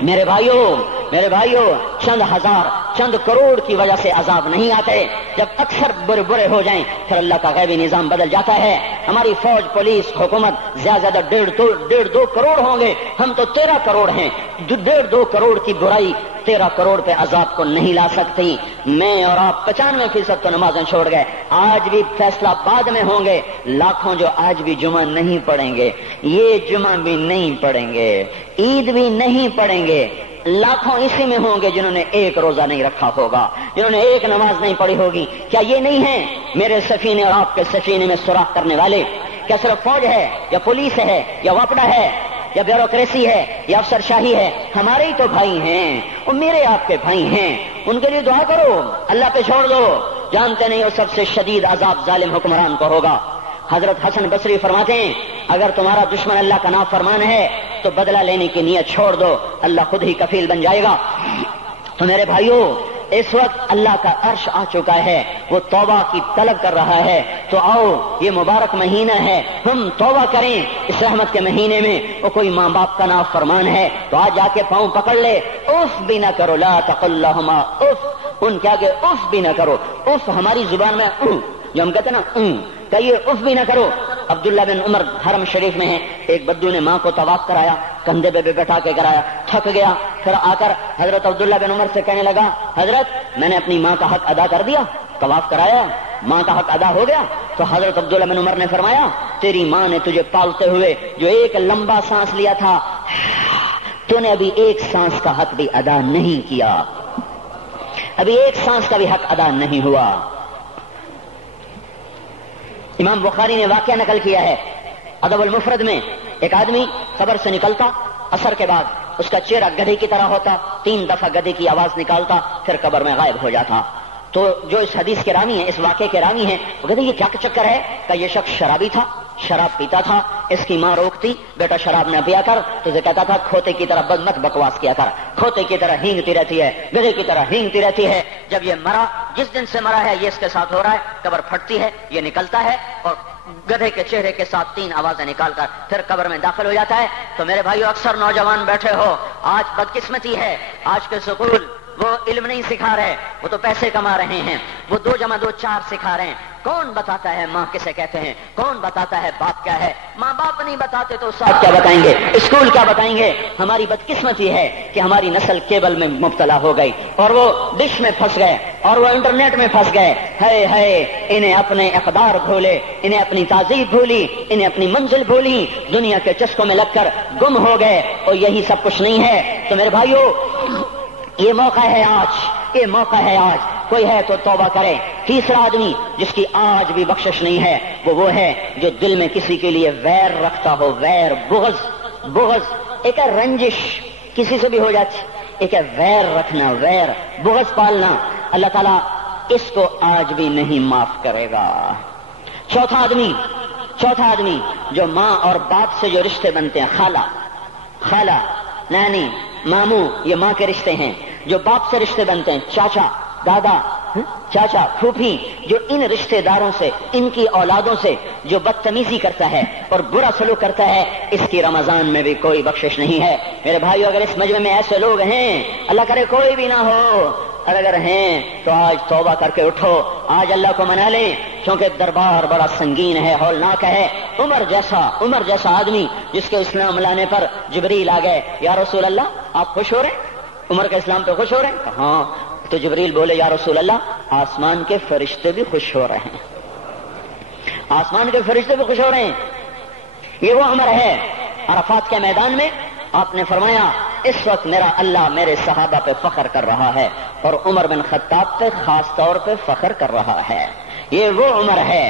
میرے بھائیو، چند ہزار، چند کروڑ کی وجہ سے عذاب نہیں آتے، جب اکثر برے ہو جائیں پھر اللہ کا غیبی نظام بدل جاتا ہے۔ ہماری فوج، پولیس، حکومت زیادہ 1.5-2 کروڑ ہوں گے، ہم تو 13 کروڑ ہیں۔ 1.5-2 کروڑ کی برائی 13 کروڑ پہ عذاب کو نہیں لا سکتی۔ میں اور آپ 95% تو نمازیں چھوڑ گئے، آج بھی فیصلہ بعد میں ہوں گے۔ لاکھوں جو آج بھی جمعہ نہیں پڑھیں گے، یہ جمعہ بھی نہیں پڑھیں گے، عید بھی نہیں پڑھیں گے، لاکھوں اسی میں ہوں گے جنہوں نے ایک روزہ نہیں رکھا ہوگا، جنہوں نے ایک نماز نہیں پڑھی ہوگی۔ کیا یہ نہیں ہے میرے سفینے اور آپ کے سفینے میں سوراخ کرنے والے؟ کیا صرف فوج ہے یا پولیس ہے یا وپڈا ہے یا بیوروکریسی ہے یا افسر شاہی ہے؟ ہمارے ہی تو بھائی ہیں، وہ میرے آپ کے بھائی ہیں، ان کے لیے دعا کرو، اللہ پہ چھوڑ دو، جانتے نہیں وہ سب سے شدید عذاب ظالم حکمران کو ہوگا۔ حضرت حسن بصری فرماتے ہیں اگر تمہارا دشمن اللہ کا نافرمان ہے تو بدلہ لینے کی نیت چھوڑ دو، اللہ خود ہی کفیل بن جائے گا۔ تو میرے بھائیوں، اس وقت اللہ کا عرش آ چکا ہے، وہ توبہ کی طلب کر رہا ہے، تو آؤ یہ مبارک مہینہ ہے، ہم توبہ کریں اس رحمت کے مہینے میں۔ وہ کوئی ماں باپ کا نافرمان ہے تو آج جا کے پاؤں پکڑ لے، اف بھی نہ کرو، لا تقل لہما اف، ان کے آگے اف بھی نہ کرو۔ اف ہماری زبان میں جو ہم کہتے ہیں نا کہیے، اف بھی نہ کرو۔ عبداللہ بن عمر حرم شریف میں ہیں، ایک بدو نے ماں کو طواف کرایا، کندھے پہ بٹھا کے کرایا، تھک گیا، پھر آ کر حضرت عبداللہ بن عمر سے کہنے لگا حضرت میں نے اپنی ماں کا حق ادا کر دیا، طواف کرایا، ماں کا حق ادا ہو گیا؟ تو حضرت عبداللہ بن عمر نے فرمایا تیری ماں نے تجھے پالتے ہوئے جو ایک لمبا سانس لیا تھا، تو نے ابھی ایک سانس کا حق بھی ادا نہیں کیا، ابھی ایک سانس کا بھی حق ادا نہیں ہوا۔ امام بخاری نے واقعہ نقل کیا ہے ادب المفرد میں، ایک آدمی قبر سے نکلتا، عصر کے بعد اس کا چہرہ گدھے کی طرح ہوتا، 3 دفعہ گدھے کی آواز نکالتا، پھر قبر میں غائب ہو جاتا۔ تو جو اس حدیث کے راوی ہیں، اس واقعے کے راوی ہیں، وہ کہتے ہیں یہ کیا چکر ہے؟ کہ یہ شخص شرابی تھا، شراب پیتا تھا، اس کی ماں روکتی بیٹا شراب نہ پیا کر، تو اسے کہتا تھا کھوتے کی طرح مت بکواس کیا کر، کھوتے کی طرح ہینگتی رہتی ہے، گدھے کی طرح ہینگتی رہتی ہے۔ جب یہ مرا، جس دن سے مرا ہے یہ اس کے ساتھ ہو رہا ہے، قبر پھٹتی ہے، یہ نکلتا ہے اور گدھے کے چہرے کے ساتھ 3 آوازیں نکال کر پھر قبر میں داخل ہو جاتا ہے۔ تو میرے بھائیو، اکثر نوجوان بیٹھے ہو، آج بدقسمتی ہے، آج کے سکول وہ علم نہیں سکھا رہے، وہ تو پیسے کما رہے ہیں، وہ 2 + 2 = 4 سکھا رہے ہیں۔ کون بتاتا ہے ماں کسے کہتے ہیں؟ کون بتاتا ہے باپ کیا ہے؟ ماں باپ نہیں بتاتے تو استاد کیا بتائیں گے؟ اسکول کیا بتائیں گے؟ ہماری بدقسمتی ہے کہ ہماری نسل کیبل میں مبتلا ہو گئی اور وہ ڈش میں پھنس گئے اور وہ انٹرنیٹ میں پھنس گئے۔ ہے انہیں اپنے اقدار بھولے، انہیں اپنی تہذیب بھولی، انہیں اپنی منزل بھولی، دنیا کے چسکوں میں لگ کر گم ہو گئے، اور یہی سب کچھ نہیں ہے۔ تو میرے بھائیو، یہ موقع ہے آج، یہ موقع ہے آج، کوئی ہے تو توبہ کرے۔ تیسرا آدمی جس کی آج بھی بخشش نہیں ہے وہ ہے جو دل میں کسی کے لیے ویر رکھتا ہو، ویر، بغض، ایک ہے رنجش، کسی سے بھی ہو جاتی، ایک ہے ویر رکھنا، ویر، بغض پالنا، اللہ تعالیٰ اس کو آج بھی نہیں معاف کرے گا۔ چوتھا آدمی جو ماں اور باپ سے جو رشتے بنتے ہیں، خالہ، نانی، ماموں، یہ ماں کے رشتے ہیں۔ جو باپ سے رشتے بنتے ہیں، چاچا، دادا، چاچا، پھوپھی، جو ان رشتے داروں سے، ان کی اولادوں سے جو بدتمیزی کرتا ہے اور برا سلوک کرتا ہے، اس کی رمضان میں بھی کوئی بخشش نہیں ہے۔ میرے بھائیو، اگر اس مجمع میں ایسے لوگ ہیں، اللہ کرے کوئی بھی نہ ہو، اور اگر ہیں تو آج توبہ کر کے اٹھو، آج اللہ کو منا لیں، کیونکہ دربار بڑا سنگین ہے، ہولناک ہے۔ عمر جیسا آدمی جس کے اسلام لانے پر جبریل آ گئے، یا رسول اللہ آپ خوش ہو رہے ہیں؟ عمر کے اسلام پہ خوش ہو رہے ہیں؟ ہاں۔ تو جبریل بولے، یا رسول اللہ آسمان کے فرشتے بھی خوش ہو رہے ہیں، آسمان کے فرشتے بھی خوش ہو رہے ہیں۔ یہ وہ عمر ہے۔ عرفات کے میدان میں آپ نے فرمایا اس وقت میرا اللہ میرے صحابہ پہ فخر کر رہا ہے، اور عمر بن خطاب پہ خاص طور پہ فخر کر رہا ہے۔ یہ وہ عمر ہے۔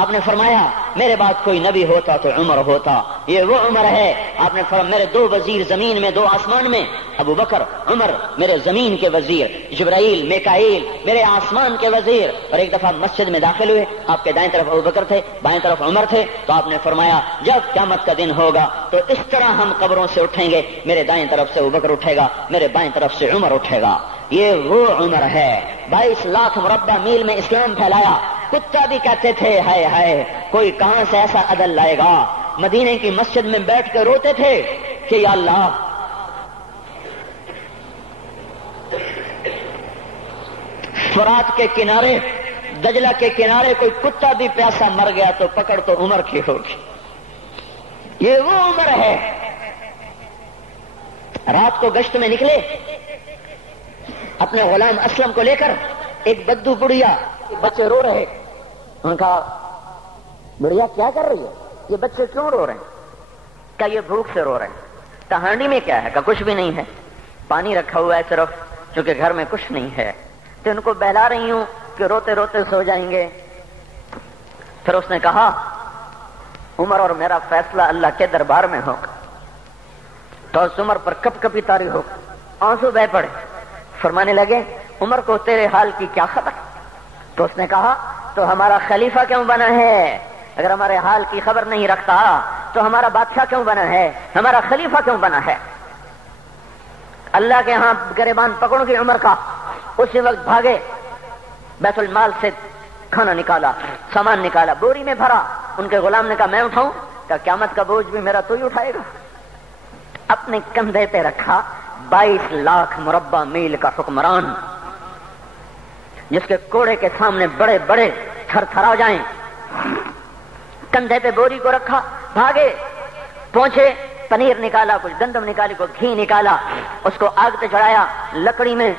آپ نے فرمایا میرے بعد کوئی نبی ہوتا تو عمر ہوتا، یہ وہ عمر ہے۔ آپ نے فرمایا میرے 2 وزیر زمین میں، 2 آسمان میں، ابو بکر، عمر میرے زمین کے وزیر، جبرائیل، میکائیل میرے آسمان کے وزیر۔ اور ایک دفعہ مسجد میں داخل ہوئے، آپ کے دائیں طرف ابو بکر تھے، بائیں طرف عمر تھے، تو آپ نے فرمایا جب قیامت کا دن ہوگا تو اس طرح ہم قبروں سے اٹھیں گے، میرے دائیں طرف سے ابو بکر اٹھے گا، میرے بائیں طرف سے عمر اٹھے گا۔ یہ وہ عمر ہے۔ 22 لاکھ مربع میل میں اسلام پھیلایا، کتا بھی کہتے تھے ہائے کوئی کہاں سے ایسا عدل لائے گا۔ مدینے کی مسجد میں بیٹھ کے روتے تھے کہ یا اللہ، فرات کے کنارے، دجلہ کے کنارے کوئی کتا بھی پیاسا مر گیا تو پکڑ تو عمر کی ہوگی۔ یہ وہ عمر ہے۔ رات کو گشت میں نکلے اپنے غلام اسلم کو لے کر، ایک بدو بڑھیا، بچے رو رہے، ان کا بڑھیا کیا کر رہی ہے؟ یہ بچے کیوں رو رہے ہیں؟ کیا یہ بھوک سے رو رہے ہیں؟ کہ ہانڈی میں کیا ہے؟ کہ کچھ بھی نہیں ہے، پانی رکھا ہوا ہے صرف، چونکہ گھر میں کچھ نہیں ہے۔ تو ان کو بہلا رہی ہوں کہ روتے روتے سو جائیں گے۔ پھر اس نے کہا عمر اور میرا فیصلہ اللہ کے دربار میں ہوگا۔ تو عمر پر کپ کپی طاری ہو گئی، آنسو بہ پڑے، فرمانے لگے عمر کو تیرے حال کی کیا خبر؟ تو اس نے کہا تو ہمارا خلیفہ کیوں بنا ہے؟ اگر ہمارے حال کی خبر نہیں رکھتا تو ہمارا بادشاہ کیوں بنا ہے؟ ہمارا خلیفہ کیوں بنا ہے؟ اللہ کے ہاں گریبان پکڑ کے عمر کا، اسی وقت بھاگے، بیت المال سے کھانا نکالا، سامان نکالا، بوری میں بھرا۔ ان کے غلام نے کہا میں اٹھاؤں؟ کہ قیامت کا بوجھ بھی میرا تو ہی اٹھائے گا۔ اپنے کندھے پہ رکھا 22 لاکھ مربع میل کا حکمران، جس کے کوڑے کے سامنے بڑے بڑے تھر تھرا جائیں، کندھے پہ بوری کو رکھا، بھاگے، پہنچے، پنیر نکالا، کچھ گندم نکالی، کوئی گھی نکالا، اس کو آگ پہ چڑھایا، لکڑی میں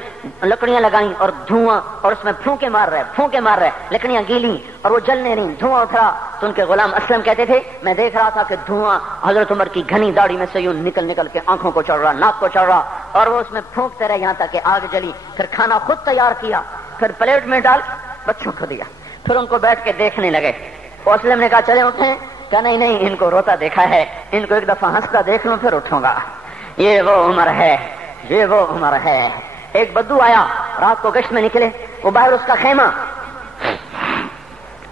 لکڑیاں لگائیں اور دھواں، اور اس میں پھونکے مار رہے، لکڑیاں گیلی اور وہ جلنے نہیں، دھواں اٹھا۔ تو ان کے غلام اسلم کہتے تھے میں دیکھ رہا تھا کہ دھواں حضرت عمر کی گھنی داڑھی میں سے یوں نکل کے آنکھوں کو چڑھ رہا، ناک کو چڑھ رہا، اور وہ اس میں پھونکتے رہے یہاں تک کہ آگ جلی۔ پھر کھانا خود تیار کیا، پھر پلیٹ میں ڈال بچوں کو دیا، پھر ان کو بیٹھ کے دیکھنے لگے۔ اسلم نے کہا چلے اٹھیں؟ کہ نہیں، ان کو روتا دیکھا ہے، ان کو ایک دفعہ ہنستا دیکھ لوں پھر اٹھوں گا۔ یہ وہ عمر ہے، یہ وہ عمر ہے۔ ایک بدو آیا، رات کو گشت میں نکلے، وہ باہر اس کا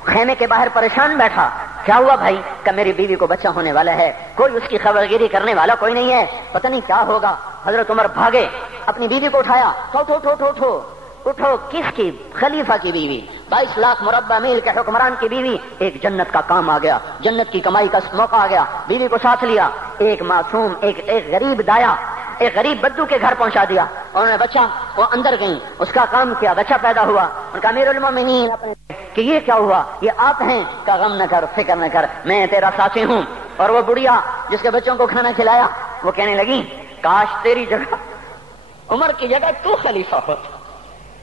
خیمے کے باہر پریشان بیٹھا۔ کیا ہوا بھائی؟ کہ میری بیوی کو بچہ ہونے والا ہے، کوئی اس کی خبرگیری کرنے والا کوئی نہیں ہے، پتہ نہیں کیا ہوگا۔ حضرت عمر بھاگے، اپنی بیوی کو اٹھایا، اٹھو کس کی؟ خلیفہ کی بیوی، 22 لاکھ مربع میل کے حکمران کی بیوی۔ ایک جنت کا کام آ گیا، جنت کی کمائی کا موقع آ گیا، بیوی کو ساتھ لیا، ایک معصوم ایک غریب دایا، ایک غریب بدو کے گھر پہنچا دیا، انہوں نے بچہ، وہ اندر گئیں، اس کا کام کیا، بچہ پیدا ہوا۔ ان کا امیر المومنین کہ یہ کیا ہوا؟ یہ آپ ہیں؟ کا غم نہ کر، فکر نہ کر، میں تیرا ساتھی ہوں۔ اور وہ بڑھیا جس کے بچوں کو کھانا کھلایا، وہ کہنے لگی کاش تیری جگہ عمر کی جگہ تو خلیفہ ہوتا،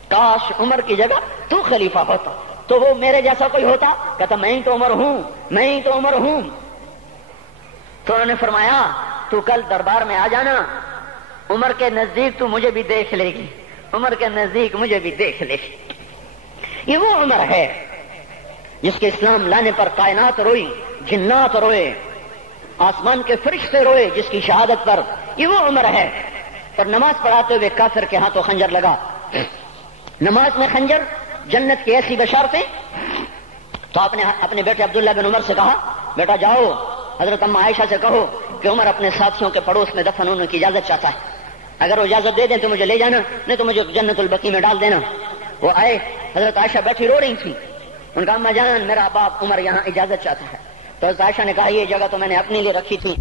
کاش عمر کی جگہ تو خلیفہ ہوتا تو وہ میرے جیسا کوئی ہوتا۔ کہتا میں ہی تو عمر ہوں۔ تو انہوں نے فرمایا تو کل دربار میں آ جانا، عمر کے نزدیک تو مجھے بھی دیکھ لے گی، عمر کے نزدیک مجھے بھی دیکھ لے گی۔ یہ وہ عمر ہے جس کے اسلام لانے پر کائنات روئی، جنات روئے، آسمان کے فرشتے روئے جس کی شہادت پر۔ یہ وہ عمر ہے۔ اور نماز پڑھاتے ہوئے کافر کے ہاتھوں خنجر لگا، نماز میں خنجر، جنت کی ایسی بشارتیں۔ تو آپ نے اپنے بیٹے عبداللہ بن عمر سے کہا بیٹا جاؤ حضرت اماں عائشہ سے کہو کہ عمر اپنے ساتھیوں کے پڑوس میں دفن ہونے کی اجازت چاہتا ہے، اگر وہ اجازت دے دیں تو مجھے لے جانا، نہیں تو مجھے جنت البقیع میں ڈال دینا۔ وہ آئے، حضرت عائشہ بیٹھی رو رہی تھی، ان کا اماں جان میرا باپ عمر یہاں اجازت چاہتا ہے۔ تو حضرت عائشہ نے کہا یہ جگہ تو میں نے اپنے لیے رکھی تھی،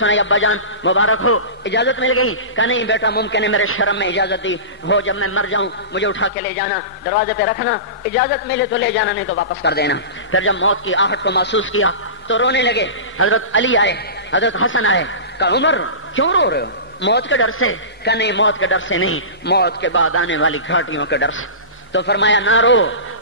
ابا جان مبارک ہو، اجازت مل گئی؟ کہا نہیں بیٹا ممکن ہے میرے شرم میں اجازت دی ہو، جب میں مر جاؤں مجھے اٹھا کے لے جانا، دروازے پہ رکھنا، اجازت ملے تو لے جانا نہیں تو واپس کر دینا۔ پھر جب موت کی آہٹ کو محسوس کیا تو رونے لگے۔ حضرت علی آئے، حضرت حسن آئے، کہا عمر کیوں رو رہے ہو؟ موت کے ڈر سے؟ کہا نہیں موت کے ڈر سے نہیں، موت کے بعد آنے والی گھاٹیوں کے ڈر سے۔ تو فرمایا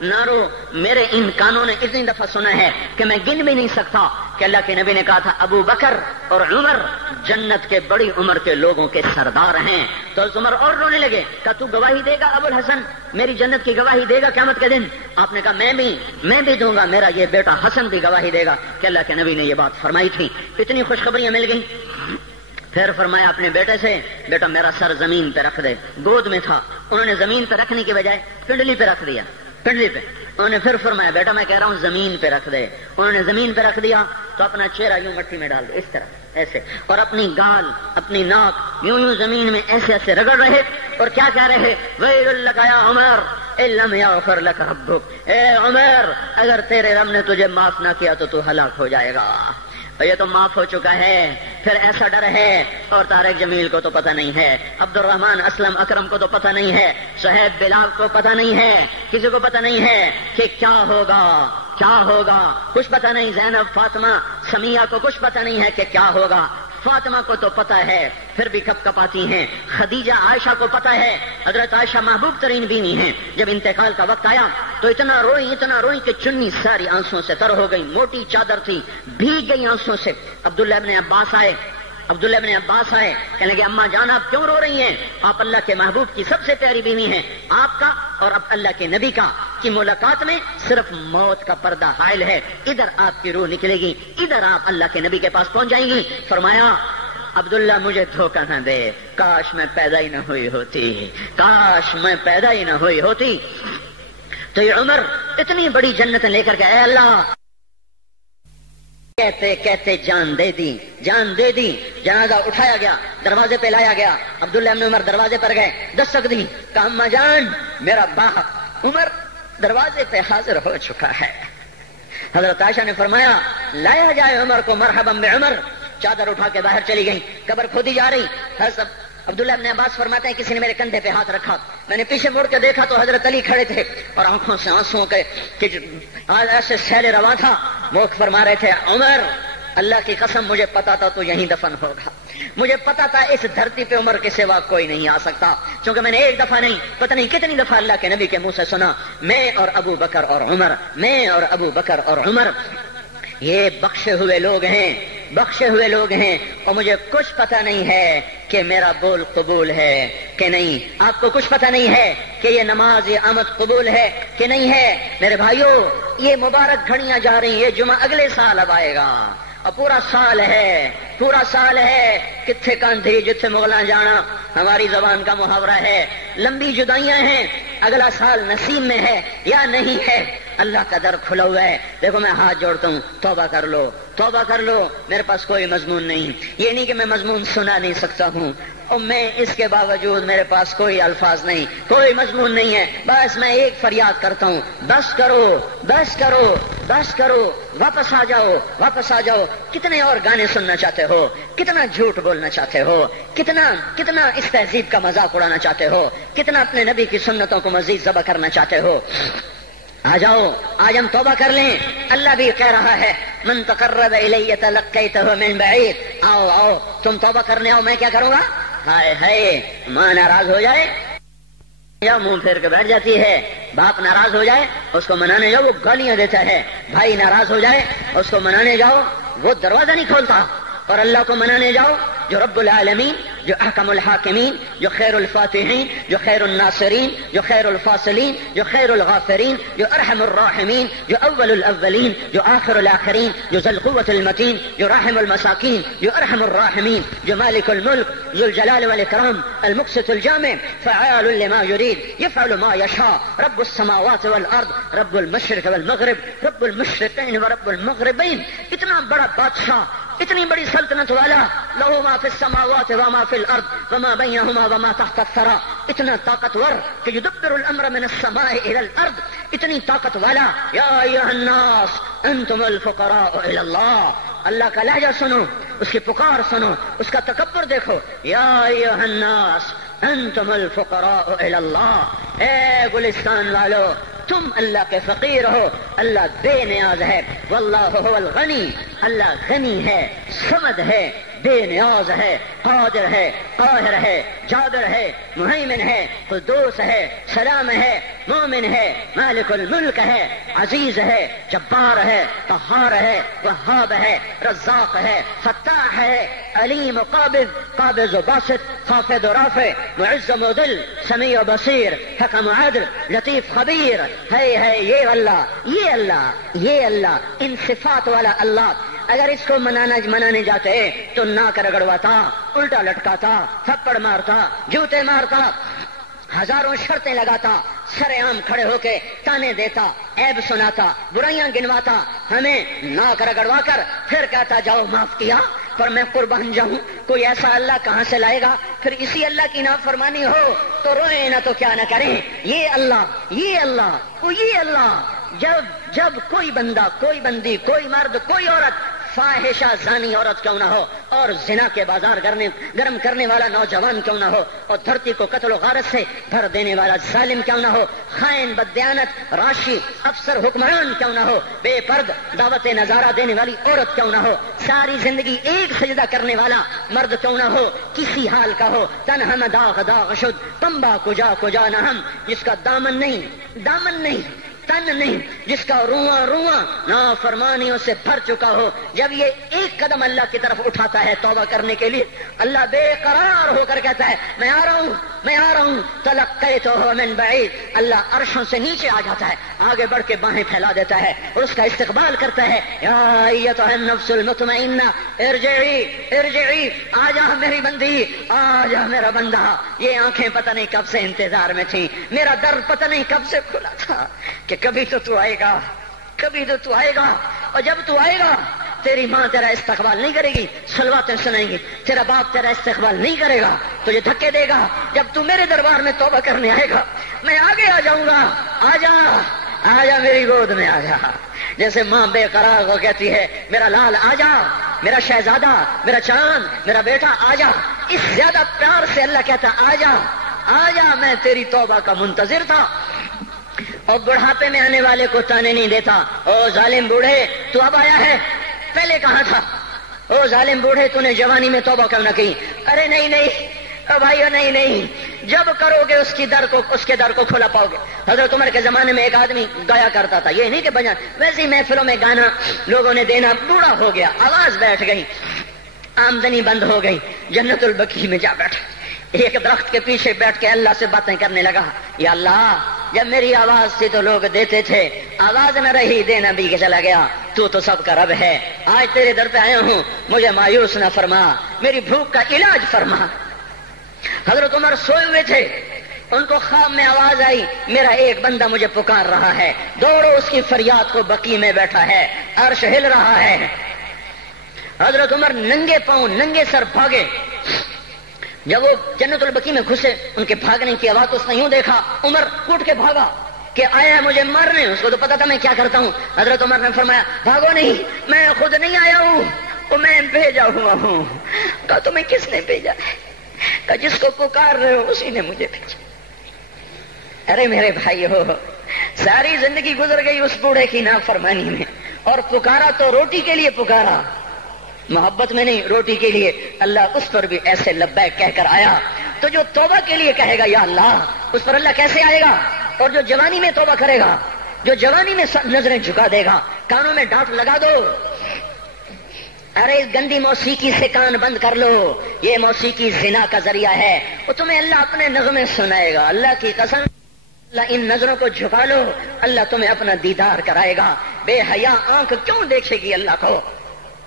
نہ رو، میرے ان کانوں نے اتنی دفعہ سنا ہے کہ میں گن بھی نہیں سکتا کہ اللہ کے نبی نے کہا تھا ابو بکر اور عمر جنت کے بڑی عمر کے لوگوں کے سردار ہیں۔ تو عمر اور رونے لگے، کہا تو گواہی دے گا ابو الحسن، میری جنت کی گواہی دے گا قیامت کے دن؟ آپ نے کہا میں بھی دوں گا، میرا یہ بیٹا حسن بھی گواہی دے گا کہ اللہ کے نبی نے یہ بات فرمائی تھی۔ اتنی خوشخبریاں مل گئیں۔ پھر فرمایا اپنے بیٹے سے بیٹا میرا سر زمین پہ رکھ دے، گود میں تھا، انہوں نے زمین پہ رکھنے کی بجائے پنڈلی پہ رکھ دیا، پنڈلی پہ۔ انہوں نے پھر فرمایا بیٹا میں کہہ رہا ہوں زمین پہ رکھ دے، انہوں نے زمین پہ رکھ دیا تو اپنا چہرہ یوں مٹی میں ڈال دے اس طرح ایسے، اور اپنی گال اپنی ناک یوں زمین میں ایسے رگڑ رہے اور کیا کہہ رہے ویل لک یا عمر ان لم یغفر لک ربک، اے عمر اگر تیرے رب نے تجھے معاف نہ کیا تو ہلاک ہو جائے گا۔ یہ تو معاف ہو چکا ہے، پھر ایسا ڈر ہے، اور طارق جمیل کو تو پتہ نہیں ہے، عبد الرحمن اسلم اکرم کو تو پتہ نہیں ہے، صہیب بلال کو پتہ نہیں ہے، کسی کو پتہ نہیں ہے کہ کیا ہوگا، کچھ پتہ نہیں۔ زینب فاطمہ سمیہ کو کچھ پتہ نہیں ہے کہ کیا ہوگا، فاطمہ کو تو پتہ ہے پھر بھی کپ کپاتی ہیں، خدیجہ عائشہ کو پتہ ہے، حضرت عائشہ محبوب ترین بینی ہیں، جب انتقال کا وقت آیا تو اتنا روئی کہ چنی ساری آنسوں سے تر ہو گئی، موٹی چادر تھی بھیگ گئی آنسوں سے۔ عبداللہ ابن عباس آئے، عبداللہ ابن عباس آئے، کہنے لگے اماں جان آپ کیوں رو رہی ہیں؟ آپ اللہ کے محبوب کی سب سے پیاری بیوی ہیں، آپ کا اور اب اللہ کے نبی کا کی ملاقات میں صرف موت کا پردہ حائل ہے، ادھر آپ کی روح نکلے گی، ادھر آپ اللہ کے نبی کے پاس پہنچ جائیں گی۔ فرمایا عبداللہ مجھے دھوکہ نہ دے، کاش میں پیدا ہی نہ ہوئی ہوتی، کاش میں پیدا ہی نہ ہوئی ہوتی۔ تو یہ عمر اتنی بڑی جنت لے کر کے اے اللہ کہتے کہتے جان دے دی، جان دے دی۔ جنازہ اٹھایا گیا، دروازے پہ لایا گیا، عبداللہ ابن عمر دروازے پر گئے، دستک دی، کہا اماں جان میرا باپ عمر دروازے پہ حاضر ہو چکا ہے۔ حضرت عائشہ نے فرمایا لایا جائے عمر کو، مرحبا بعمر۔ چادر اٹھا کے باہر چلی گئی، قبر کھودی جا رہی۔ حضرت عبداللہ ابن عباس فرماتے ہیں کسی نے میرے کندھے پہ ہاتھ رکھا، میں نے پیچھے مڑ کے دیکھا تو حضرت علی کھڑے تھے اور آنکھوں سے آنسوں کے ایسے سیل رواں تھا، وہ فرما رہے تھے عمر اللہ کی قسم مجھے پتا تھا تو یہیں دفن ہوگا، مجھے پتا تھا اس دھرتی پہ عمر کے سوا کوئی نہیں آ سکتا، کیونکہ میں نے ایک دفعہ نہیں پتہ نہیں کتنی دفعہ اللہ کے نبی کے منہ سے سنا میں اور ابو بکر اور عمر، میں اور ابو بکر اور عمر یہ بخشے ہوئے لوگ ہیں، بخشے ہوئے لوگ ہیں، اور مجھے کچھ پتہ نہیں ہے کہ میرا بول قبول ہے کہ نہیں، آپ کو کچھ پتہ نہیں ہے کہ یہ نماز یہ آمد قبول ہے کہ نہیں ہے۔ میرے بھائیوں یہ مبارک گھڑیاں جا رہی ہیں، یہ جمعہ اگلے سال اب آئے گا اور پورا سال ہے، پورا سال ہے، کتھے کاندھی جتھے مغلاں جانا ہماری زبان کا محاورہ ہے، لمبی جدائیاں ہیں، اگلا سال نصیب میں ہے یا نہیں ہے، اللہ کا در کھلا ہوا ہے۔ دیکھو میں ہاتھ جوڑتا ہوں، توبہ کر لو، توبہ کر لو، میرے پاس کوئی مضمون نہیں، یہ نہیں کہ میں مضمون سنا نہیں سکتا ہوں اور میں اس کے باوجود میرے پاس کوئی الفاظ نہیں، کوئی مضمون نہیں ہے، بس میں ایک فریاد کرتا ہوں بس کرو، بس کرو، بس کرو، واپس آ جاؤ، واپس آ جاؤ۔ کتنے اور گانے سننا چاہتے ہو، کتنا جھوٹ بولنا چاہتے ہو، کتنا اس تہذیب کا مذاق اڑانا چاہتے ہو، کتنا اپنے نبی کی سنتوں کو مزید ذبح کرنا چاہتے ہو۔ آ جاؤ، آج ہم توبہ کر لیں، اللہ بھی کہہ رہا ہے من تقرب الی تلقیتہ من بعید، آؤ آؤ تم توبہ کرنے آؤ، میں کیا کروں گا؟ ہائے ہائے ماں ناراض ہو جائے یا منہ پھیر کے بیٹھ جاتی ہے، باپ ناراض ہو جائے اس کو منانے جاؤ وہ گالیاں دیتا ہے، بھائی ناراض ہو جائے اس کو منانے جاؤ وہ دروازہ نہیں کھولتا، اور اللہ کو منانے جاؤ جو رب العالمین، جو احکم الحاکمین، جو خیر الفاتحین، جو خیر الناصرین، جو خیر الفاصلین، جو خیر الغافرین، جو ارحم الراحمین، جو اول الاولین، جو آخر الاخرین، جو ذو القوة المتین، جو راحم المساکین، جو ارحم الراحمین، جو مالک الملک ذو الجلال والاکرام المقسط الجامع فعال لما يريد يفعل ما يشاء رب السماوات والارض رب المشرق والمغرب رب المشرقین ورب المغربین۔ اتنا بڑا بادشاہ، اتنی بڑی سلطنت والا، لہو ما فی السماوات وما فی الارض وما بینہما وما تحت الثری، اتنا طاقتور کہ یدبر الامر من السماء الى الارض، اتنی طاقت والا۔ یا ایھا الناس انتم الفقراء الی اللہ، اللہ کا لہجہ سنو، اس کی پکار سنو، اس کا تکبر دیکھو، یا ایھا الناس انتم الفقراء الی اللہ، اے گلستان والو تم اللہ کے فقیر ہو، اللہ بے نیاز ہے، واللہ هو الغنی، اللہ غنی ہے، صمد ہے، بے نیاز ہے، قادر ہے، قاہر ہے، جابر ہے، مہیمن ہے، قدوس ہے، سلام ہے، مومن ہے، مالک الملک ہے، عزیز ہے، جبار ہے، قہار ہے، وہاب ہے، رزاق ہے، فتاح ہے، علیم و قابض و باسط، خافض و رافع، معز و مذل، سمیع و بصیر، حکم و عدل، لطیف خبیر، ہے یہ اللہ، یہ اللہ، یہ اللہ، ان صفات والا اللہ اگر اس کو منانے جاتے تو ناک رگڑواتا، الٹا لٹکاتا، تھپڑ مارتا، جوتے مارتا، ہزاروں شرطیں لگاتا، سر عام کھڑے ہو کے تانے دیتا، عیب سناتا، برائیاں گنواتا، ہمیں ناک رگڑوا کر پھر کہتا جاؤ معاف کیا، پر میں قربان جاؤں، کوئی ایسا اللہ کہاں سے لائے گا؟ پھر اسی اللہ کی نافرمانی ہو تو روئیں نہ تو کیا نہ کریں۔ یہ اللہ، یہ اللہ، یہ اللہ، جب کوئی بندہ، کوئی بندی، کوئی مرد، کوئی عورت فاحشہ زانی عورت کیوں نہ ہو اور زنا کے بازار گرم کرنے والا نوجوان کیوں نہ ہو اور دھرتی کو قتل و غارت سے بھر دینے والا ظالم کیوں نہ ہو، خائن، بددیانت، راشی، افسر، حکمران کیوں نہ ہو، بے پرد دعوت نظارہ دینے والی عورت کیوں نہ ہو، ساری زندگی ایک سجدہ کرنے والا مرد کیوں نہ ہو، کسی حال کا ہو، تن ہم داغ داغ شد پمبا کجا کجا نہ ہم، جس کا دامن نہیں تن نہیں جس کا رواں رواں نافرمانیوں سے بھر چکا ہو، جب یہ ایک قدم اللہ کی طرف اٹھاتا ہے توبہ کرنے کے لیے، اللہ بے قرار ہو کر کہتا ہے میں آ رہا ہوں، میں آ رہا ہوں، تلقیتہ من بعید، اللہ عرشوں سے نیچے آ جاتا ہے، آگے بڑھ کے باہیں پھیلا دیتا ہے اور اس کا استقبال کرتا ہے، یا ایتھا النفس المطمئنہ ارجعی ارجعی، آ جا میری بندی، آ جا میرا بندہ۔ یہ آنکھیں پتہ نہیں کب سے انتظار میں تھیں، میرا در پتہ نہیں کب سے کھلا تھا کہ کبھی تو آئے گا، کبھی تو آئے گا، اور جب تو آئے گا تیری ماں تیرا استقبال نہیں کرے گی، صلواتیں سنائیں گی، تیرا باپ تیرا استقبال نہیں کرے گا، تجھے دھکے دے گا۔ جب تو میرے دربار میں توبہ کرنے آئے گا میں آگے آ جاؤں گا، آ جا آ جا میری گود میں آ جا، جیسے ماں بے قرار ہو کہتی ہے میرا لال آ جا، میرا شہزادہ، میرا چاند، میرا بیٹا آ جا، اس زیادہ پیار سے اللہ کہتا آ جا آ جا، میں تیری توبہ کا منتظر تھا۔ اور بڑھاپے میں آنے والے کو تانے نہیں دیتا، او ظالم بوڑھے تو اب آیا ہے، پہلے کہاں تھا؟ او ظالم بوڑھے تو نے جوانی میں توبہ کیوں نہ کی؟ ارے نہیں نہیں بھائیو، نہیں نہیں، جب کرو گے اس کے در کو کھلا پاؤ گے۔ حضرت عمر کے زمانے میں ایک آدمی گایا کرتا تھا، یہ نہیں کہ بجا ویسے محفلوں میں گانا لوگوں نے دینا، بوڑھا ہو گیا، آواز بیٹھ گئی، آمدنی بند ہو گئی، جنت البقیع میں جا بیٹھا، ایک درخت کے پیچھے بیٹھ کے اللہ سے باتیں کرنے لگا، یا اللہ جب میری آواز تھی تو لوگ دیتے تھے، آواز نہ رہی دینا بھی کہ چلا گیا، تو سب کا رب ہے، آج تیرے در پہ آیا ہوں، مجھے مایوس نہ فرما، میری بھوک کا علاج فرما۔ حضرت عمر سوئے ہوئے تھے، ان کو خواب میں آواز آئی میرا ایک بندہ مجھے پکار رہا ہے، دوڑو اس کی فریاد کو، بقیع میں بیٹھا ہے، عرش ہل رہا ہے۔ حضرت عمر ننگے پاؤں ننگے سر بھاگے، جب وہ جنت البقیع میں گھسے ان کے بھاگنے کی آواز تو اس نے یوں دیکھا، عمر اٹھ کے بھاگا کہ آیا ہے مجھے مارنے، اس کو تو پتا تھا میں کیا کرتا ہوں۔ حضرت عمر نے فرمایا بھاگو نہیں، میں خود نہیں آیا ہوں، وہ میں بھیجا ہوا ہوں۔ کہا تمہیں کس نے بھیجا ہے؟ کہا جس کو پکار رہے ہو اسی نے مجھے بھیجا۔ ارے میرے بھائی ہو، ساری زندگی گزر گئی اس بوڑھے کی نافرمانی میں، اور پکارا تو روٹی کے لیے پکارا، محبت میں نہیں، روٹی کے لیے۔ اللہ اس پر بھی ایسے لبیک کہہ کر آیا، تو جو توبہ کے لیے کہے گا یا اللہ، اس پر اللہ کیسے آئے گا؟ اور جو جوانی میں توبہ کرے گا، جو جوانی میں نظریں جھکا دے گا، کانوں میں ڈانٹ لگا دو، ارے اس گندی موسیقی سے کان بند کر لو، یہ موسیقی زنا کا ذریعہ ہے، وہ تمہیں اللہ اپنے نغمے سنائے گا، اللہ کی قسم، اللہ ان نظروں کو جھکا لو، اللہ تمہیں اپنا دیدار کرائے گا۔ بے حیا آنکھ کیوں دیکھے گی اللہ کو؟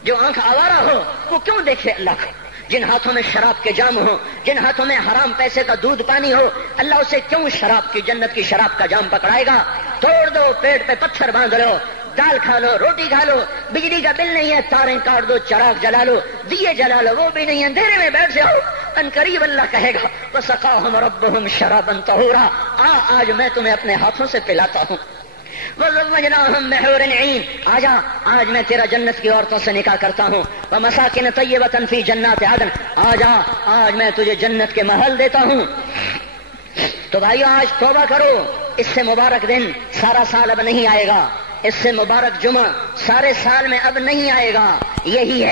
جو آنکھ آوارہ ہو وہ کیوں دیکھے اللہ کو؟ جن ہاتھوں میں شراب کے جام ہو، جن ہاتھوں میں حرام پیسے کا دودھ پانی ہو، اللہ اسے کیوں شراب کی، جنت کی شراب کا جام پکڑائے گا؟ توڑ دو، پیٹ پہ پتھر باندھ لو، دال کھا لو، روٹی کھا لو، بجلی کا بل نہیں ہے تاریں کاٹ دو، چراغ جلا لو، دیے جلا لو، وہ بھی نہیں ہے، اندھیرے میں بیٹھ جاؤ، ان قریب اللہ کہے گا وَسَقَاهُمْ رَبُّهُمْ شَرَابًا طَهُورًا، آج میں تمہیں اپنے ہاتھوں سے پلاتا ہوں۔ وَزَوَّجْنَاهُمْ بِحُورٍ عِينٍ، آج میں تیرا جنت کی عورتوں سے نکاح کرتا ہوں۔ وَمَسَاكِنَ طَيِّبَةً فِي جَنَّاتِ عَدْنٍ، آج میں تجھے جنت کے محل دیتا ہوں۔ تو بھائیو آج توبہ کرو، اس سے مبارک دن سارا سال اب نہیں آئے گا، اس سے مبارک جمعہ سارے سال میں اب نہیں آئے گا، یہی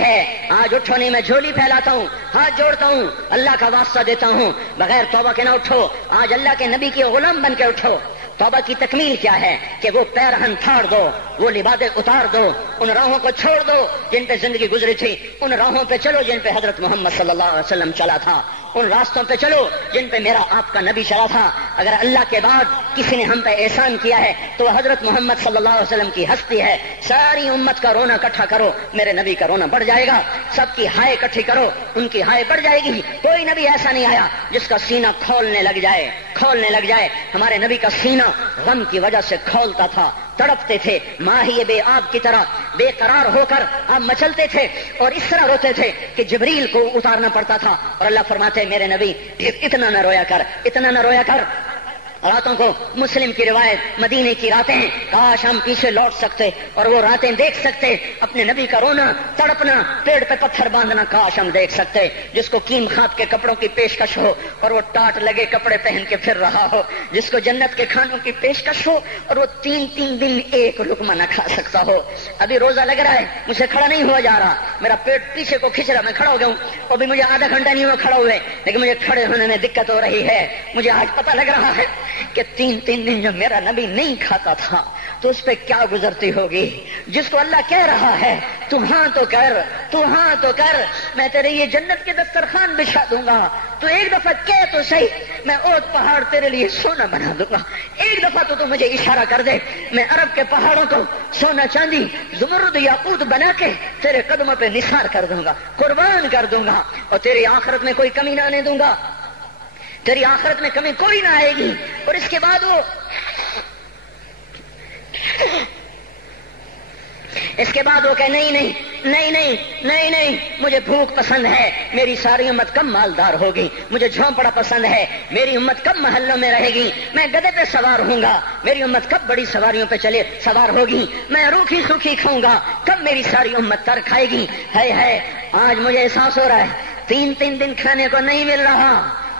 ہے۔ آج اٹھو نہیں، میں جھولی پھیلاتا ہوں، ہاتھ جوڑتا ہوں، اللہ کا واسطہ دیتا ہوں، بغیر توبہ کے نہ اٹھو، آج اللہ کے نبی کے غلام بن کے اٹھو۔ توبہ کی تکمیل کیا ہے کہ وہ پیرہن پھاڑ دو، وہ لبادیں اتار دو، ان راہوں کو چھوڑ دو جن پہ زندگی گزری تھی، ان راہوں پہ چلو جن پہ حضرت محمد صلی اللہ علیہ وسلم چلا تھا، ان راستوں پہ چلو جن پہ میرا آپ کا نبی چلا تھا۔ اگر اللہ کے بعد کسی نے ہم پہ احسان کیا ہے تو وہ حضرت محمد صلی اللہ علیہ وسلم کی ہستی ہے۔ ساری امت کا رونا اکٹھا کرو، میرے نبی کا رونا بڑھ جائے گا، سب کی ہائے اکٹھی کرو، ان کی ہائے بڑھ جائے گی۔ کوئی نبی ایسا نہیں آیا جس کا سینہ کھولنے لگ جائے۔ ہمارے نبی کا سینہ غم کی وجہ سے کھولتا تھا، تڑپتے تھے، ماہی بے آب کی طرح بے قرار ہو کر آپ مچلتے تھے اور اس طرح روتے تھے کہ جبریل کو اتارنا پڑتا تھا، اور اللہ فرماتے میرے نبی اتنا نہ رویا کر۔ راتوں کو مسلم کی روایت مدینے کی راتیں ہیں، کاش ہم پیچھے لوٹ سکتے اور وہ راتیں دیکھ سکتے، اپنے نبی کا رونا تڑپنا، پیڑ پہ پتھر باندھنا کاش ہم دیکھ سکتے، جس کو قیم خواب کے کپڑوں کی پیشکش ہو اور وہ ٹاٹ لگے کپڑے پہن کے پھر رہا ہو، جس کو جنت کے کھانوں کی پیشکش ہو اور وہ 3 دن ایک لقمہ نہ کھا سکتا ہو۔ ابھی روزہ لگ رہا ہے، مجھے کھڑا نہیں ہوا جا رہا، میرا پیٹ پیچھے کو کھینچ رہا، میں کھڑا ہو گیا ہوں، ابھی مجھے آدھا گھنٹہ نہیں ہوا کھڑا ہوئے، لیکن مجھے کھڑے ہونے میں دقت ہو رہی ہے۔ مجھے آج پتہ لگ رہا ہے کہ 3 دن جو میرا نبی نہیں کھاتا تھا تو اس پہ کیا گزرتی ہوگی، جس کو اللہ کہہ رہا ہے تو ہاں تو کر، تو ہاں تو کر، میں تیرے یہ جنت کے دسترخوان بچھا دوں گا، تو ایک دفعہ کہہ تو صحیح، میں اوت پہاڑ تیرے لیے سونا بنا دوں گا، ایک دفعہ تو مجھے اشارہ کر دے، میں عرب کے پہاڑوں کو سونا چاندی زمرد یاقوت بنا کے تیرے قدموں پہ نثار کر دوں گا، قربان کر دوں گا، اور تیری آخرت میں کوئی کمی نہ آنے دوں گا، تیری آخرت میں کمی کوئی نہ آئے گی۔ اور اس کے بعد وہ کہ نہیں، مجھے بھوک پسند ہے، میری ساری امت کم مالدار ہوگی، مجھے جھونپڑا پسند ہے، میری امت کم محلوں میں رہے گی، میں گدھے پہ سوار ہوں گا، میری امت کب بڑی سواریوں پہ سوار ہوگی، میں روکھی سوکھی کھاؤں گا، کب میری ساری امت تر کھائے گی۔ ہے آج مجھے احساس ہو رہا ہے 3 دن کھانے کو نہیں مل رہا،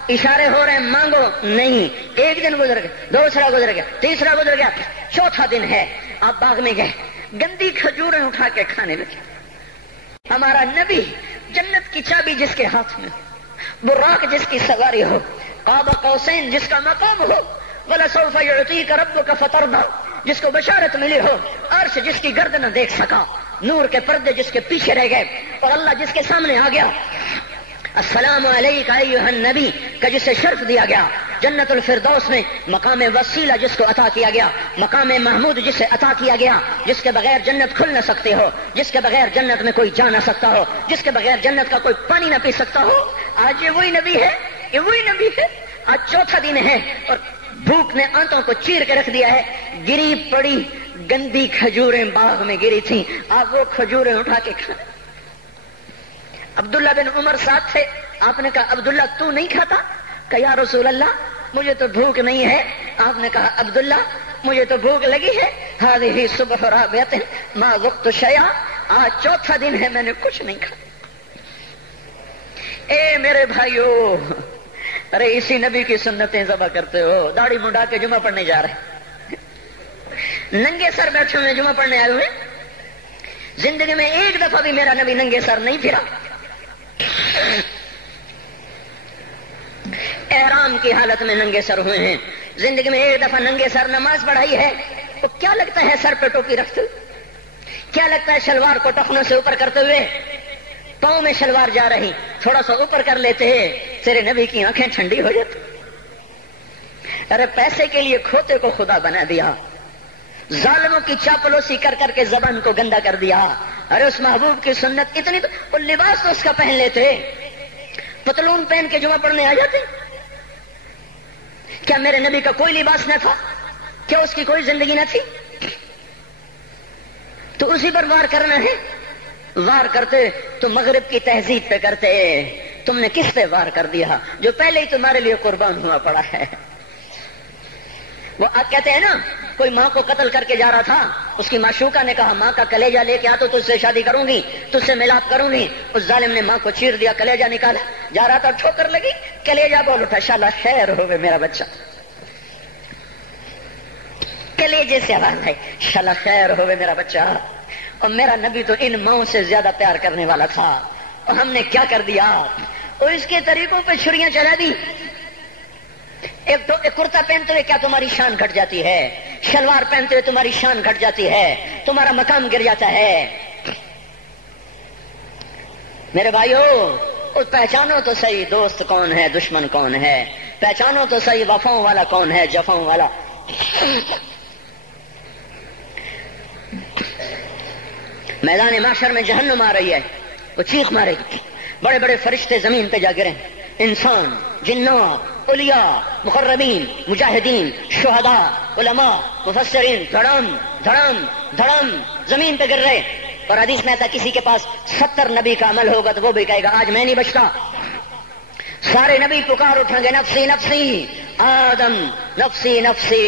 اشارے ہو رہے ہیں مانگو نہیں، ایک دن گزر گیا، دوسرا گزر گیا، تیسرا گزر گیا، چوتھا دن ہے، آپ باغ میں گئے، گندی کھجوریں اٹھا کے کھانے لگے۔ ہمارا نبی جنت کی چابی جس کے ہاتھ میں، براق جس کی سواری ہو، قاب قوسین جس کا مقام ہو، وَلَسَوْفَ يُعْطِيكَ رَبُّكَ فَتَرْضَىٰ جس کو بشارت ملی ہو، عرش جس کی گرد نہ دیکھ سکا، نور کے پردے جس کے پیچھے رہ گئے، اور اللہ جس کے سامنے آ گیا، السلام علیکہ ایھا النبی کا جسے شرف دیا گیا، جنت الفردوس میں مقام وسیلہ جس کو عطا کیا گیا، مقام محمود جسے عطا کیا گیا، جس کے بغیر جنت کھل نہ سکتے ہو، جس کے بغیر جنت میں کوئی جا نہ سکتا ہو، جس کے بغیر جنت کا کوئی پانی نہ پی سکتا ہو، آج یہ وہی نبی ہے، یہ وہی نبی ہے۔ آج چوتھا دن ہے اور بھوک نے آنتوں کو چیر کے رکھ دیا ہے، گری پڑی گندی کھجوریں باغ میں گری تھیں، آپ وہ کھجوریں اٹھا کے کھائیں۔ عبداللہ بن عمر ساتھ تھے، آپ نے کہا عبداللہ تو نہیں کھاتا؟ کہ یا رسول اللہ مجھے تو بھوک نہیں ہے۔ آپ نے کہا عبداللہ مجھے تو بھوک لگی ہے، ہذہ صبح رابعۃ ما ذقت شیئا، آج چوتھا دن ہے میں نے کچھ نہیں کھایا۔ اے میرے بھائیو، ارے اسی نبی کی سنتیں ذبح کرتے ہو، داڑھی منڈا کے جمعہ پڑھنے جا رہے، ننگے سر بیٹھے ہوئے جمعہ پڑھنے آئے ہوئے، زندگی میں ایک دفعہ بھی میرا نبی ننگے سر نہیں پھرا، احرام کی حالت میں ننگے سر ہوئے ہیں، زندگی میں ایک دفعہ ننگے سر نماز پڑھائی ہے، تو کیا لگتا ہے سر پہ ٹوپی رکھتے، کیا لگتا ہے شلوار کو ٹخنوں سے اوپر کرتے ہوئے، پاؤں میں شلوار جا رہی، تھوڑا سا اوپر کر لیتے ہیں، تیرے نبی کی آنکھیں ٹھنڈی ہو جاتی۔ ارے پیسے کے لیے کھوتے کو خدا بنا دیا، ظالموں کی چاپلوسی کر کر کے زبان کو گندا کر دیا۔ ارے اس محبوب کی سنت اتنی، وہ لباس تو اس کا پہن لیتے، پتلون پہن کے جمعہ پڑھنے آ جاتے۔ کیا میرے نبی کا کوئی لباس نہ تھا؟ کیا اس کی کوئی زندگی نہ تھی؟ تو اسی پر وار کرنا ہے، وار کرتے تو مغرب کی تہذیب پہ کرتے، تم نے کس پہ وار کر دیا جو پہلے ہی تمہارے لیے قربان ہوا پڑا ہے؟ وہ آپ کہتے ہیں نا، کوئی ماں کو قتل کر کے جا رہا تھا، اس کی معشوقہ نے کہا ماں کا کلیجہ لے کے آ تو تجھ سے شادی کروں گی، تجھ سے ملاپ کروں گی، اس ظالم نے ماں کو چیر دیا، کلیجہ نکالا، جا رہا تھا ٹھوکر لگی، کلیجہ بول اٹھا، شالا خیر ہوئے میرا بچہ، کلیجے سے آواز ہے، شالا خیر ہوئے میرا بچہ۔ اور میرا نبی تو ان ماؤں سے زیادہ پیار کرنے والا تھا، اور ہم نے کیا کر دیا، اور اس کے طریقوں پہ چھریاں چلا دی۔ ایک کرتا پہنتے ہوئے کیا تمہاری شان گھٹ جاتی ہے، شلوار پہنتے ہوئے تمہاری شان گھٹ جاتی ہے، تمہارا مقام گر جاتا ہے۔ میرے بھائیو، پہچانو تو صحیح دوست کون ہے، دشمن کون ہے، پہچانو تو صحیح وفاؤں والا کون ہے، جفاؤں والا۔ میدان محشر میں جہنم آ رہی ہے، وہ چیخ مارے گی، بڑے بڑے فرشتے زمین پہ جا گرے، انسان، جنات، اولیاء، مقربین، مجاہدین، شہداء، علماء، مفسرین، دھڑم دھڑم دھڑم زمین پہ گر رہے۔ اور حدیث میں آتا کسی کے پاس 70 نبی کا عمل ہوگا تو وہ بھی کہے گا آج میں نہیں بچتا۔ سارے نبی پکار اٹھیں گے، نفسی نفسی، آدم نفسی نفسی،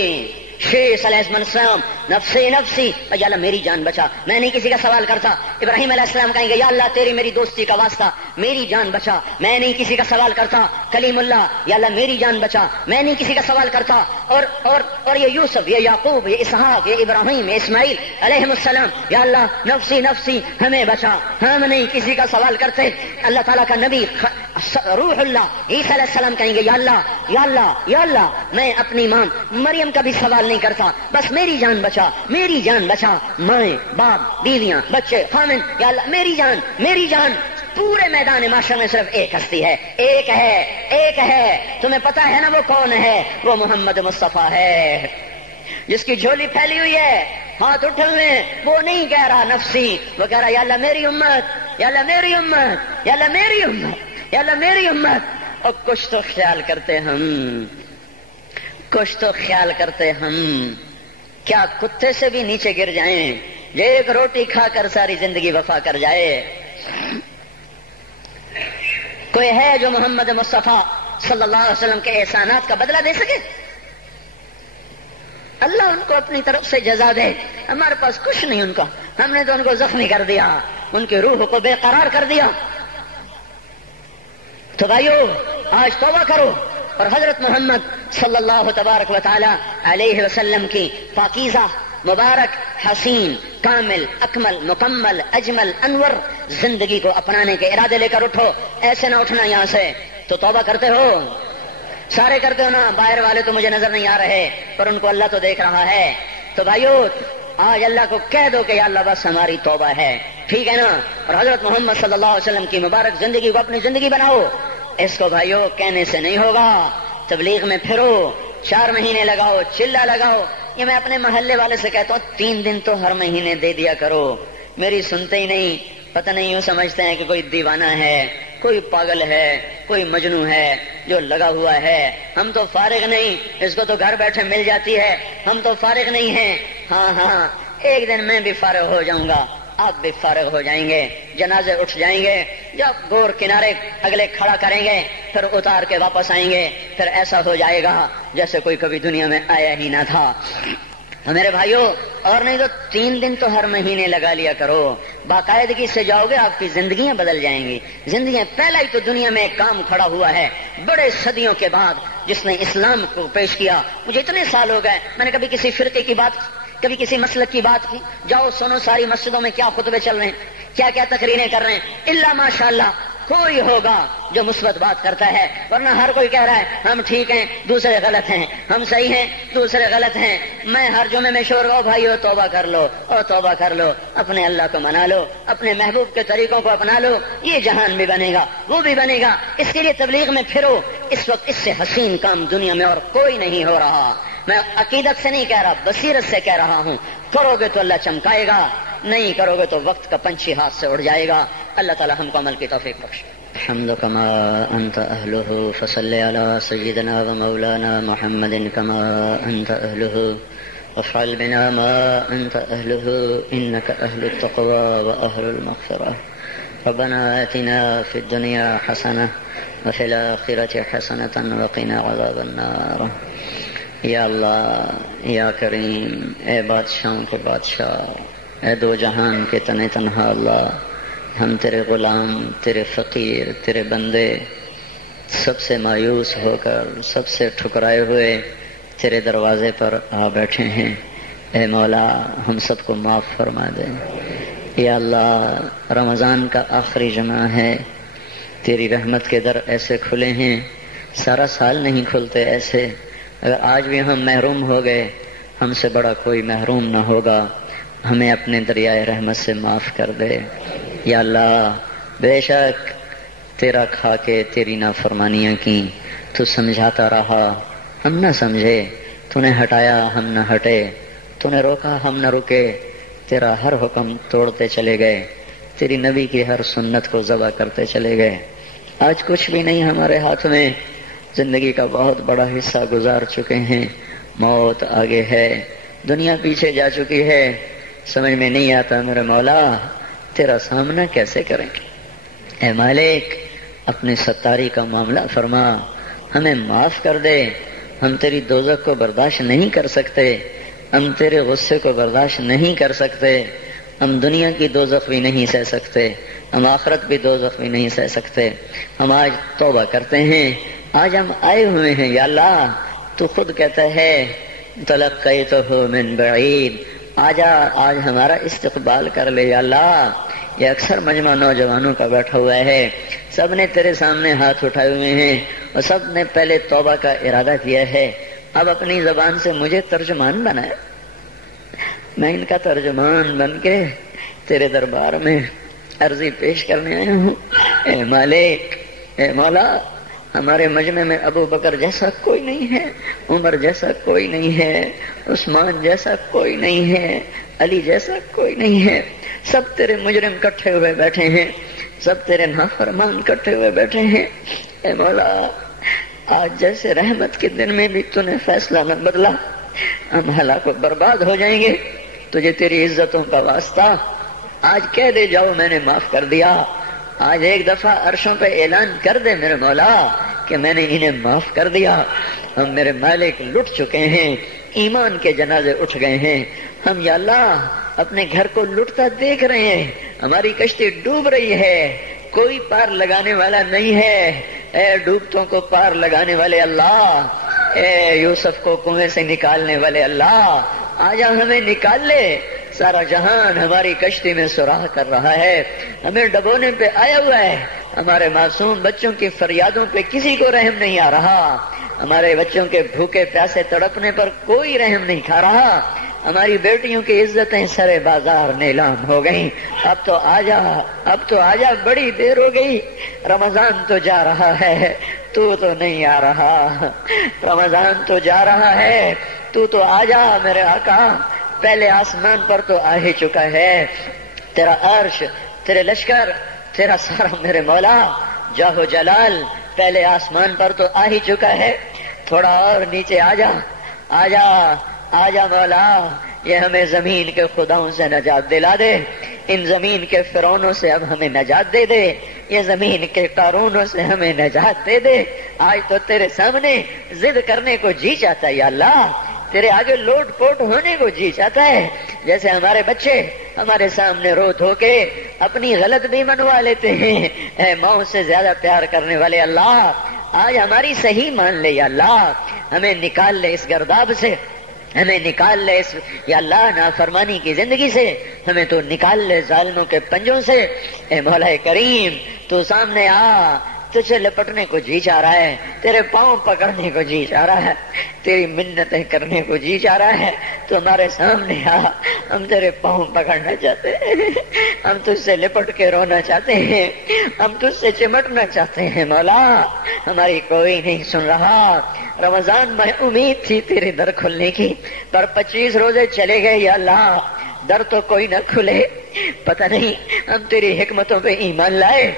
شیش علیہ السلام نفسی نفسی، یا اللہ میری جان بچا، میں نہیں کسی کا سوال کرتا۔ ابراہیم علیہ السلام کہیں گے یا اللہ تیری میری دوستی کا واسطہ میری جان بچا، میں نہیں کسی کا سوال کرتا۔ کلیم اللہ، یا اللہ میری جان بچا، میں نہیں کسی کا سوال کرتا۔ اور یہ یوسف، یہ یعقوب، یہ اسحاق، یہ ابراہیم، یہ اسماعیل علیہ السلام، یا اللہ نفسی نفسی ہمیں بچا، ہم نہیں کسی کا سوال کرتے۔ اللہ تعالیٰ کا نبی روح اللہ عیسیٰ علیہ السلام کہیں گے یا اللہ یا اللہ یا اللہ میں اپنی ماں مریم کا بھی سوال نہیں کرتا، بس میری جان بچا، میری جان بچا، مائیں باپ بیویاں بچے خامن، یا اللہ میری جان میری جان۔ پورے میدان معاشرے میں صرف ایک ہستی ہے، ایک ہے، تمہیں پتا ہے نا وہ کون ہے؟ وہ محمد مصطفیٰ ہے، جس کی جھولی پھیلی ہوئی ہے، ہاتھ اٹھے ہوئے، وہ نہیں کہہ رہا نفسی، وہ کہہ رہا یا اللہ میری امت، یا اللہ میری امت، یا اللہ میری امت، یا اللہ میری امت۔ اور کچھ تو خیال کرتے ہم کیا کتے سے بھی نیچے گر جائیں، یہ ایک روٹی کھا کر ساری زندگی وفا کر جائے۔ کوئی ہے جو محمد مصطفیٰ صلی اللہ علیہ وسلم کے احسانات کا بدلہ دے سکے؟ اللہ ان کو اپنی طرف سے جزا دے، ہمارے پاس کچھ نہیں ان کا، ہم نے تو ان کو زخمی کر دیا، ان کی روح کو بے قرار کر دیا۔ تو بھائیو آج توبہ کرو اور حضرت محمد صلی اللہ تبارک و تعالی علیہ وسلم کی پاکیزہ مبارک حسین کامل اکمل مکمل اجمل انور زندگی کو اپنانے کے ارادے لے کر اٹھو۔ ایسے نہ اٹھنا یہاں سے، تو توبہ کرتے ہو، سارے کرتے ہو نا، باہر والے تو مجھے نظر نہیں آ رہے پر ان کو اللہ تو دیکھ رہا ہے۔ تو بھائیو آج اللہ کو کہہ دو کہ یا اللہ بس ہماری توبہ ہے، ٹھیک ہے نا؟ اور حضرت محمد صلی اللہ علیہ وسلم کی مبارک زندگی کو اپنی زندگی بناؤ۔ اس کو بھائیو کہنے سے نہیں ہوگا، تبلیغ میں پھرو، 4 مہینے لگاؤ، چلہ لگاؤ۔ یہ میں اپنے محلے والے سے کہتا ہوں 3 دن تو ہر مہینے دے دیا کرو، میری سنتے ہی نہیں، پتہ نہیں یوں سمجھتے ہیں کہ کوئی دیوانہ ہے، کوئی پاگل ہے، کوئی مجنون ہے جو لگا ہوا ہے۔ ہم تو فارغ نہیں، اس کو تو گھر بیٹھے مل جاتی ہے، ہم تو فارغ نہیں ہیں۔ ہاں ایک دن میں بھی فارغ ہو جاؤں گا، آپ بھی فارغ ہو جائیں گے، جنازے اٹھ جائیں گے، جب گور کنارے اگلے کھڑا کریں گے پھر اتار کے واپس آئیں گے، پھر ایسا ہو جائے گا جیسے کوئی کبھی دنیا میں آیا ہی نہ تھا۔ میرے بھائیوں اور نہیں تو 3 دن تو ہر مہینے لگا لیا کرو، باقاعدگی سے جاؤ گے، آپ کی زندگیاں بدل جائیں گی، زندگیاں۔ پہلا ہی تو دنیا میں ایک کام کھڑا ہوا ہے بڑے صدیوں کے بعد جس نے اسلام کو پیش کیا۔ مجھے اتنے سال ہو گئے میں نے کبھی کسی فرقے کی بات، کبھی کسی مسلک کی بات کی، جاؤ سنو ساری مسجدوں میں کیا خطبے چل رہے ہیں، کیا کیا تقریریں کر رہے ہیں، الا ماشاءاللہ کوئی ہوگا جو مثبت بات کرتا ہے، ورنہ ہر کوئی کہہ رہا ہے ہم ٹھیک ہیں دوسرے غلط ہیں، ہم صحیح ہیں دوسرے غلط ہیں۔ میں ہر جمعے میں شور گاؤں بھائیو توبہ کر لو اور توبہ کر لو، اپنے اللہ کو منا لو، اپنے محبوب کے طریقوں کو اپنا لو، یہ جہان بھی بنے گا وہ بھی بنے گا۔ اس کے لیے تبلیغ میں پھرو، اس وقت اس سے حسین کام دنیا میں اور کوئی نہیں ہو رہا۔ میں عقیدت سے نہیں کہہ رہا، بصیرت سے کہہ رہا ہوں، کرو گے تو اللہ چمکائے گا، نہیں کرو گے تو وقت کا پنچھی ہاتھ سے اڑ جائے گا۔ اللہ تعالی ہم کو عمل کی توفیق بخشے۔ الحمد كما أنت أهله فصل على سيدنا ومولانا محمد كما أنت أهله وافعل بنا ما أنت أهله إنك أهل التقوى وأهل المغفرة. ربنا آتنا في الدنيا حسنة وفي الآخرة حسنة وقنا عذاب النار. یا اللہ یا کریم، اے بادشاہوں کے بادشاہ، اے دو جہان کے تنے تنہا اللہ، ہم تیرے غلام، تیرے فقیر، تیرے بندے سب سے مایوس ہو کر، سب سے ٹھکرائے ہوئے تیرے دروازے پر آ بیٹھے ہیں۔ اے مولا ہم سب کو معاف فرما دے۔ یا اللہ رمضان کا آخری جمعہ ہے، تیری رحمت کے در ایسے کھلے ہیں، سارا سال نہیں کھلتے ایسے۔ اگر آج بھی ہم محروم ہو گئے، ہم سے بڑا کوئی محروم نہ ہوگا، ہمیں اپنے دریائے رحمت سے معاف کر دے۔ یا اللہ بے شک تیرا کھا کے تیری نافرمانیاں کی، تو سمجھاتا رہا ہم نہ سمجھے، تو نے ہٹایا ہم نہ ہٹے، تو نے روکا ہم نہ رکے، تیرا ہر حکم توڑتے چلے گئے، تیری نبی کی ہر سنت کو ذبح کرتے چلے گئے۔ آج کچھ بھی نہیں ہمارے ہاتھ میں، زندگی کا بہت بڑا حصہ گزار چکے ہیں، موت آگے ہے، دنیا پیچھے جا چکی ہے، سمجھ میں نہیں آتا میرے مولا تیرا سامنا کیسے کریں۔ اے مالک اپنی ستاری کا معاملہ فرما، ہمیں معاف کر دے، ہم تیری دوزخ کو برداشت نہیں کر سکتے، ہم تیرے غصے کو برداشت نہیں کر سکتے، ہم دنیا کی دوزخ بھی نہیں سہ سکتے، ہم آخرت بھی دوزخ بھی نہیں سہ سکتے۔ ہم آج توبہ کرتے ہیں، آج ہم آئے ہوئے ہیں یا اللہ، تو خود کہتا ہے تلقیتہ من بعید، آج ہمارا استقبال کر لے یا اللہ، یہ اکثر مجمع نوجوانوں کا بیٹھا ہوا ہے، سب نے تیرے سامنے ہاتھ اٹھائے ہوئے ہیں اور سب نے پہلے توبہ کا ارادہ کیا ہے، اب اپنی زبان سے مجھے ترجمان بنائے، میں ان کا ترجمان بن کے تیرے دربار میں عرضی پیش کرنے آیا ہوں۔ اے مالک، اے مولا، ہمارے مجمع میں ابو بکر جیسا کوئی نہیں ہے، عمر جیسا کوئی نہیں ہے، عثمان جیسا کوئی نہیں ہے، علی جیسا کوئی نہیں ہے، سب تیرے مجرم کٹھے ہوئے بیٹھے ہیں، سب تیرے نافرمان کٹھے ہوئے بیٹھے ہیں۔ اے مولا، آج جیسے رحمت کے دن میں بھی تو نے فیصلہ نہ بدلا، ہم ہلاک و برباد ہو جائیں گے، تجھے تیری عزتوں کا واسطہ آج کہہ دے جاؤ میں نے معاف کر دیا، آج ایک دفعہ عرشوں پہ اعلان کر دے میرے مولا کہ میں نے انہیں معاف کر دیا۔ ہم میرے مالک لٹ چکے ہیں، ایمان کے جنازے اٹھ گئے ہیں، ہم یا اللہ اپنے گھر کو لٹتا دیکھ رہے ہیں، ہماری کشتی ڈوب رہی ہے، کوئی پار لگانے والا نہیں ہے۔ اے ڈوبتوں کو پار لگانے والے اللہ، اے یوسف کو کنویں سے نکالنے والے اللہ، آجا ہمیں نکال لے، سارا جہان ہماری کشتی میں سراغ کر رہا ہے، ہمیں ڈبونے پہ آیا ہوا ہے، ہمارے معصوم بچوں کی فریادوں پہ کسی کو رحم نہیں آ رہا، ہمارے بچوں کے بھوکے پیاسے تڑپنے پر کوئی رحم نہیں کھا رہا، ہماری بیٹیوں کی عزتیں سرے بازار نیلام ہو گئیں، اب تو آجا، اب تو آجا، بڑی دیر ہو گئی، رمضان تو جا رہا ہے، تو نہیں آ رہا، رمضان تو جا رہا ہے، تو آجا میرے آقا، پہلے آسمان پر تو آ ہی چکا ہے، تیرا عرش، تیرے لشکر، تیرا سارا میرے مولا جاہو جلال پہلے آسمان پر تو آ ہی چکا ہے، تھوڑا اور نیچے آجا، آجا، آجا مولا، یہ ہمیں زمین کے خداؤں سے نجات دلا دے، ان زمین کے فرعونوں سے اب ہمیں نجات دے دے، یہ زمین کے قارونوں سے ہمیں نجات دے دے۔ آج تو تیرے سامنے ضد کرنے کو جی چاہتا ہے یا اللہ، تیرے آگے لوٹ پوٹ ہونے کو جی چاہتا ہے، جیسے ہمارے بچے ہمارے سامنے رو دھو کے اپنی غلط بھی منوا لیتے ہیں۔ اے موت سے زیادہ پیار کرنے والے اللہ، آج ہماری صحیح مان لے یا اللہ، ہمیں نکال لے اس گرداب سے، ہمیں نکال لے اس یا اللہ نافرمانی کی زندگی سے، ہمیں تو نکال لے ظالموں کے پنجوں سے۔ اے مولا کریم، تو سامنے آ، تجھے لپٹنے کو جی چاہ رہا ہے، تیرے پاؤں پکڑنے کو جی چاہ رہا ہے، تیری منتیں کرنے کو جی چاہ رہا ہے، تو ہمارے سامنے آ، ہم تیرے پاؤں پکڑنا چاہتے ہیں، ہم تجھ سے لپٹ کے رونا چاہتے ہیں، ہم تجھ سے چمٹنا چاہتے ہیں مولا، ہماری کوئی نہیں سن رہا۔ رمضان میں امید تھی تیرے در کھلنے کی، پر 25 روزے چلے گئے یا اللہ، در تو کوئی نہ کھلے، پتہ نہیں ہم تیری حکمتوں پہ ایمان لائے،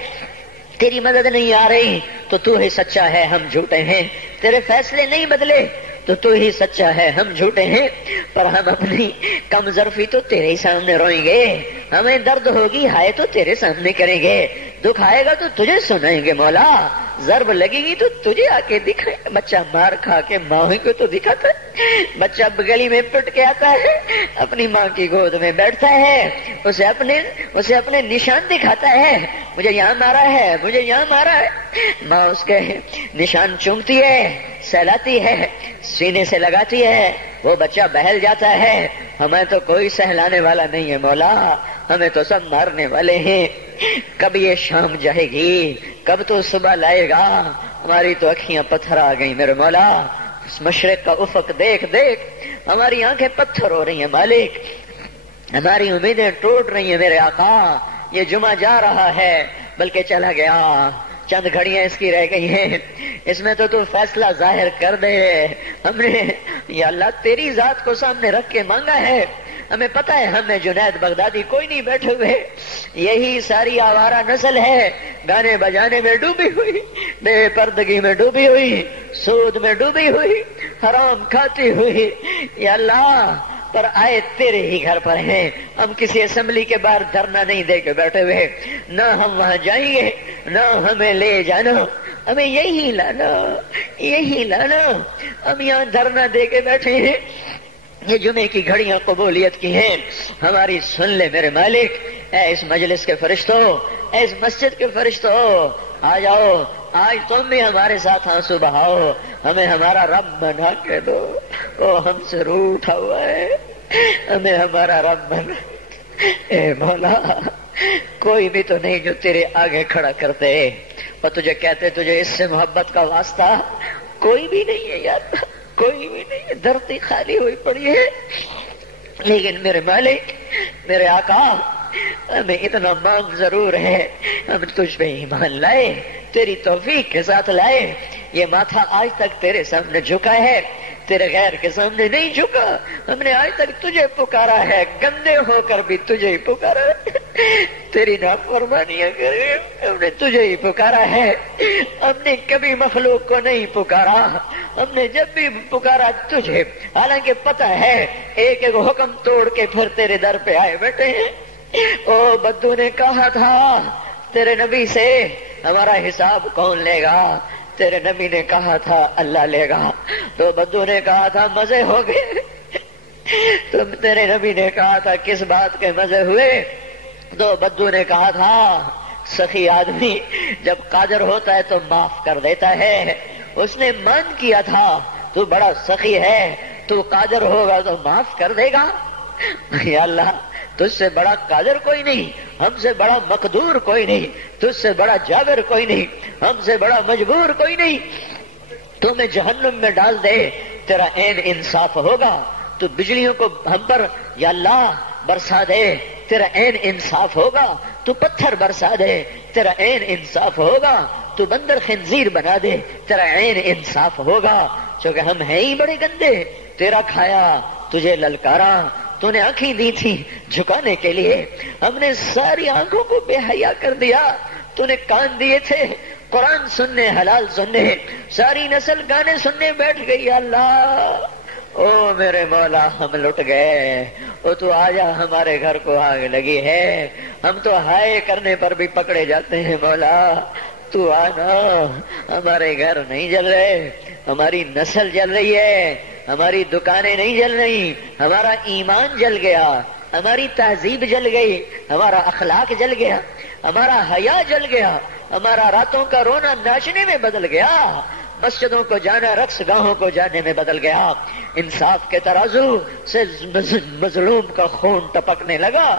تیری مدد نہیں آ رہی تو تو ہی سچا ہے، ہم جھوٹے ہیں، تیرے فیصلے نہیں بدلے تو ہی سچا ہے، ہم جھوٹے ہیں، پر ہم اپنی کم ظرفی تو تیرے ہی سامنے روئیں گے، ہمیں درد ہوگی ہائے تو تیرے سامنے کریں گے، دکھ آئے گا تو تجھے سنائیں گے مولا، ضرب لگے گی تو تجھے آ کے دکھائے۔ بچہ مار کھا کے ماں کو تو دکھاتا ہے، بچہ گلی میں پٹ کے آتا ہے، اپنی ماں کی گود میں بیٹھتا ہے، اسے اپنے نشان دکھاتا ہے، مجھے یہاں مارا ہے، مجھے یہاں مارا ہے، ماں اس کے نشان چومتی ہے، سہلاتی ہے، سینے سے لگاتی ہے، وہ بچہ بہل جاتا ہے۔ ہمیں تو کوئی سہلانے والا نہیں ہے مولا، ہمیں تو سب مارنے والے ہیں۔ کب یہ شام جائے گی، کب تو صبح لائے گا؟ ہماری تو اکھیاں پتھر آ گئی میرے مولا، اس مشرق کا افق دیکھ دیکھ ہماری آنکھیں پتھر ہو رہی ہیں مالک، ہماری امیدیں ٹوٹ رہی ہیں میرے آقا۔ یہ جمعہ جا رہا ہے بلکہ چلا گیا، چند گھڑیاں اس کی رہ گئی ہیں، اس میں تو فیصلہ ظاہر کر دے۔ ہم نے یا اللہ تیری ذات کو سامنے رکھ کے مانگا ہے، ہمیں پتہ ہے ہمیں جنید بغدادی کوئی نہیں بیٹھے ہوئے، یہی ساری آوارہ نسل ہے، گانے بجانے میں ڈوبی ہوئی، بے پردگی میں ڈوبی ہوئی، سود میں ڈوبی ہوئی، حرام کھاتی ہوئی، یا اللہ پر آئے تیرے ہی گھر پر ہیں، ہم کسی اسمبلی کے باہر دھرنا نہیں دے کے بیٹھے ہوئے، نہ ہم وہاں جائیں گے، نہ ہمیں لے جانا، ہمیں یہی لانا، یہی لانا، ہم یہاں دھرنا دے کے بیٹھے ہیں۔ یہ جمعے کی گھڑیاں قبولیت کی ہیں، ہماری سن لے میرے مالک۔ اے اس مجلس کے فرشتوں، اے اس مسجد کے فرشتوں، آ جاؤ، آج تم بھی ہمارے ساتھ آنسو بہاؤ، ہمیں ہمارا رب بنا کے دو، وہ ہم سے روٹھا ہوا ہے، ہمیں ہمارا رب بنا۔ اے مولا کوئی بھی تو نہیں جو تیرے آگے کھڑا کرتے اور تجھے کہتے تجھے اس سے محبت کا واسطہ، کوئی بھی نہیں ہے یار، کوئی بھی نہیں ہے، دھرتی خالی ہوئی پڑی ہے۔ لیکن میرے مالک، میرے آقا، ہمیں اتنا مانگ ضرور ہے، ہم تجھ پہ ایمان لائے، تیری توفیق کے ساتھ لائے، یہ ماتھا آج تک تیرے سامنے جھکا ہے، تیرے غیر کے سامنے نہیں جھکا، ہم نے آج تک تجھے پکارا ہے، گندے ہو کر بھی تجھے ہی پکارا ہے، تیری نافرمانیاں کر ہم نے تجھے ہی پکارا ہے، ہم نے کبھی مخلوق کو نہیں پکارا، ہم نے جب بھی پکارا تجھے، حالانکہ پتہ ہے ایک ایک حکم توڑ کے پھر تیرے در پہ آئے بیٹھے ہیں۔ او بدو نے کہا تھا تیرے نبی سے ہمارا حساب کون لے گا؟ تیرے نبی نے کہا تھا اللہ لے گا، تو بدو نے کہا تھا مزے ہو گئے، تم تیرے نبی نے کہا تھا کس بات کے مزے ہوئے؟ تو بدو نے کہا تھا سخی آدمی جب قادر ہوتا ہے تو معاف کر دیتا ہے، اس نے مان کیا تھا تو بڑا سخی ہے، تو قادر ہوگا تو معاف کر دے گا۔ یا اللہ تجھ سے بڑا قادر کوئی نہیں، ہم سے بڑا مقدور کوئی نہیں، تجھ سے بڑا جابر کوئی نہیں، ہم سے بڑا مجبور کوئی نہیں، تو میں جہنم میں ڈال دے تیرا عین انصاف ہوگا، تو بجلیوں کو ہم پر یا اللہ برسا دے تیرا عین انصاف ہوگا، تو پتھر برسا دے تیرا عین انصاف ہوگا، تو بندر خنزیر بنا دے تیرا عین انصاف ہوگا، چونکہ ہم ہیں ہی بڑے گندے، تیرا کھایا تجھے للکارا، تو نے آنکھیں دی تھی جھکانے کے لیے، ہم نے ساری آنکھوں کو بے حیا کر دیا، تو نے کان دیے تھے قرآن سننے حلال سننے، ساری نسل گانے سننے بیٹھ گئی۔ اللہ او میرے مولا ہم لٹ گئے، او تو آجا ہمارے گھر کو آگ لگی ہے، ہم تو ہائے کرنے پر بھی پکڑے جاتے ہیں، مولا تو آنا، ہمارے گھر نہیں جل رہے، ہماری نسل جل رہی ہے، ہماری دکانیں نہیں جل رہی، ہمارا ایمان جل گیا، ہماری تہذیب جل گئی، ہمارا اخلاق جل گیا، ہمارا حیا جل گیا، ہمارا راتوں کا رونا ناچنے میں بدل گیا، مسجدوں کو جانا رقص گاہوں کو جانے میں بدل گیا، انصاف کے ترازو سے مظلوم کا خون ٹپکنے لگا،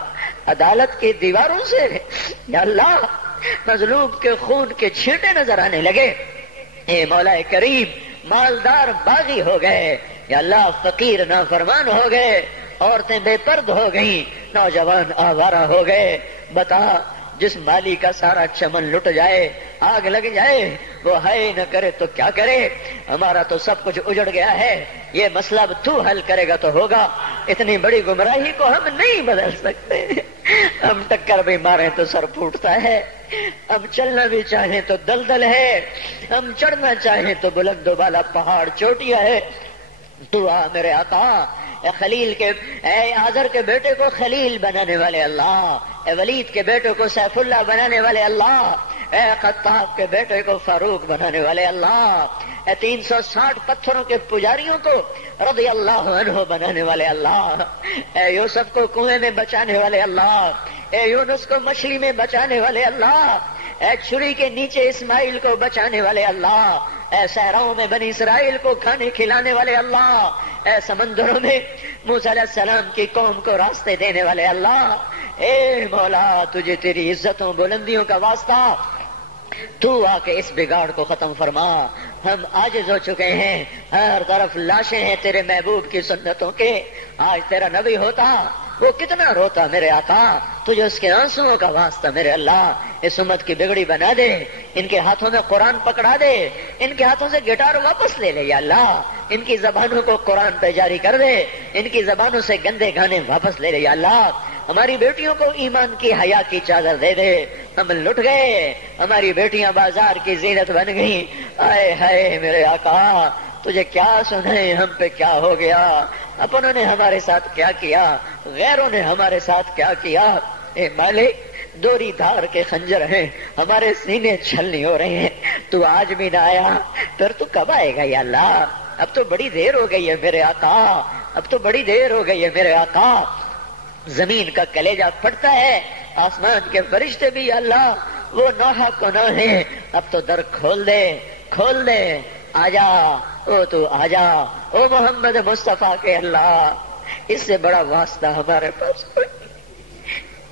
عدالت کی دیواروں سے یا اللہ مظلوم کے خون کے چھینٹے نظر آنے لگے۔ اے مولا کریم مالدار باغی ہو گئے، یا اللہ فقیر نافرمان ہو گئے، عورتیں بے پرد ہو گئیں، نوجوان آوارہ ہو گئے۔ بتا جس مالی کا سارا چمن لٹ جائے، آگ لگ جائے، وہ ہائے نہ کرے تو کیا کرے؟ ہمارا تو سب کچھ اجڑ گیا ہے، یہ مسئلہ اب تو حل کرے گا تو ہوگا، اتنی بڑی گمراہی کو ہم نہیں بدل سکتے، ہم ٹکر بھی ماریں تو سر پھوٹتا ہے، ہم چلنا بھی چاہیں تو دلدل ہے، ہم چڑھنا چاہیں تو بلند و بالا پہاڑ چوٹیاں ہے، تو آ میرے آقا، اے خلیل کے، اے آزر کے بیٹے کو خلیل بنانے والے اللہ، اے ولید کے بیٹے کو سیف اللہ بنانے والے اللہ، اے خطاب کے بیٹے کو فاروق بنانے والے اللہ، اے 360 پتھروں کے پجاریوں کو رضی اللہ عنہ بنانے والے اللہ، اے یوسف کو کنویں میں بچانے والے اللہ، اے یونس کو مچھلی میں بچانے والے اللہ، اے چھری کے نیچے اسماعیل کو بچانے والے اللہ، اے صحراؤں میں بنی اسرائیل کو کھانے کھلانے والے اللہ، اے سمندروں میں موسیٰ علیہ السلام کی قوم کو راستے دینے والے اللہ، اے مولا تجھے تیری عزتوں بلندیوں کا واسطہ، تو آ کے اس بگاڑ کو ختم فرما، ہم عاجز ہو چکے ہیں، ہر طرف لاشیں ہیں تیرے محبوب کی سنتوں کے، آج تیرا نبی ہوتا وہ کتنا روتا میرے آقا، تجھے اس کے آنسوؤں کا واسطہ میرے اللہ اس امت کی بگڑی بنا دے، ان کے ہاتھوں میں قرآن پکڑا دے، ان کے ہاتھوں سے گٹار واپس لے لے یا اللہ، ان کی زبانوں کو قرآن پہ جاری کر دے، ان کی زبانوں سے گندے گانے واپس لے لے یا اللہ، ہماری بیٹیوں کو ایمان کی حیا کی چادر دے دے، ہم لٹ گئے، ہماری بیٹیاں بازار کی زینت بن گئیں، آئے ہائے میرے آقا تجھے کیا سنائے ہم پہ کیا ہو گیا، اپنوں نے ہمارے ساتھ کیا کیا، غیروں نے ہمارے ساتھ کیا کیا، اے مالک دوری دھار کے خنجر ہیں، ہمارے سینے چھلنی ہو رہے ہیں، تو آج بھی نہ آیا، پھر تو کب آئے گا یا اللہ؟ اب تو بڑی دیر ہو گئی ہے میرے آقا، اب تو بڑی دیر ہو گئی ہے میرے آقا، زمین کا کلیجہ پھٹتا ہے، آسمان کے فرشتے بھی اللہ وہ نوحہ کو نہ ہیں، اب تو در کھول دے، کھول دے، آجا او تو آجا، او محمد مصطفیٰ کے اللہ، اس سے بڑا واسطہ ہمارے پاس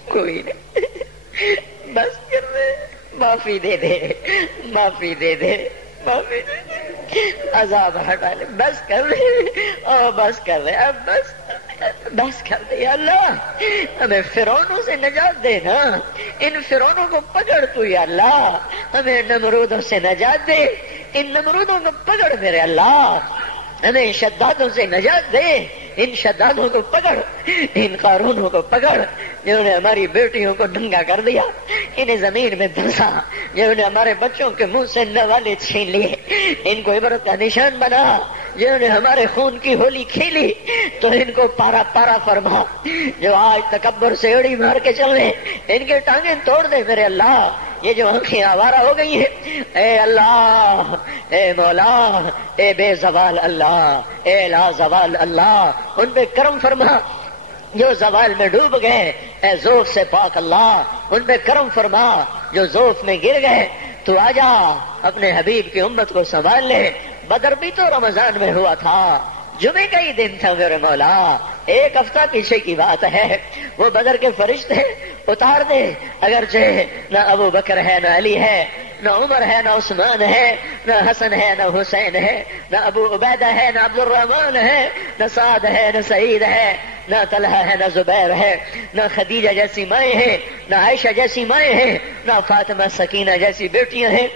کوئی نہیں۔ معافی دے دے، معافی دے دے، معافی دے دے، عذاب ہٹا لے، بس کر دے، او بس کر دے، اب بس کر دے یا اللہ، ہمیں فرعونوں سے نجات دے نا، ان فرعونوں کو پکڑ تو یا اللہ، ہمیں نمرودوں سے نجات دے، ان نمرودوں کو پکڑ میرے اللہ، ہمیں شدادوں سے نجات دے، ان شدادوں کو پکڑ، ان قارونوں کو پکڑ جنہوں نے ہماری بیٹیوں کو ننگا کر دیا، انہیں زمین میں دھنسا، جنہوں نے ہمارے بچوں کے منہ سے نوالے چھین لیے، ان کو عبرت کا نشان بنا، جنہوں نے ہمارے خون کی ہولی کھیلی تو ان کو پارا پارا فرما، جو آج تکبر سے اڑی مار کے چل رہے ان کے ٹانگیں توڑ دے میرے اللہ، یہ جو آنکھیں آوارہ ہو گئی ہیں، اے اللہ، اے مولا، اے بے زوال اللہ، اے لا زوال اللہ، ان پہ کرم فرما، جو زوال میں ڈوب گئے اے ذوق سے پاک اللہ، ان پہ کرم فرما، جو ذوق میں گر گئے تو آجا اپنے حبیب کی امت کو سنبھال لے، بدر بھی تو رمضان میں ہوا تھا، جمعے کا ہی دن تھا میرے مولا، ایک ہفتہ پیچھے کی بات ہے، وہ بدر کے فرشتے اتار دے، اگرچہ نہ ابو بکر ہے، نہ علی ہے، نہ عمر ہے، نہ عثمان ہے، نہ حسن ہے، نہ حسین ہے، نہ ابو عبیدہ ہے، نہ عبد الرحمن ہے، نہ سعد ہے، نہ سعید ہے، نہ طلحہ ہے، نہ زبیر ہے، نہ خدیجہ جیسی مائیں ہیں، نہ عائشہ جیسی مائیں ہیں، نہ فاطمہ سکینہ جیسی بیٹیاں ہیں،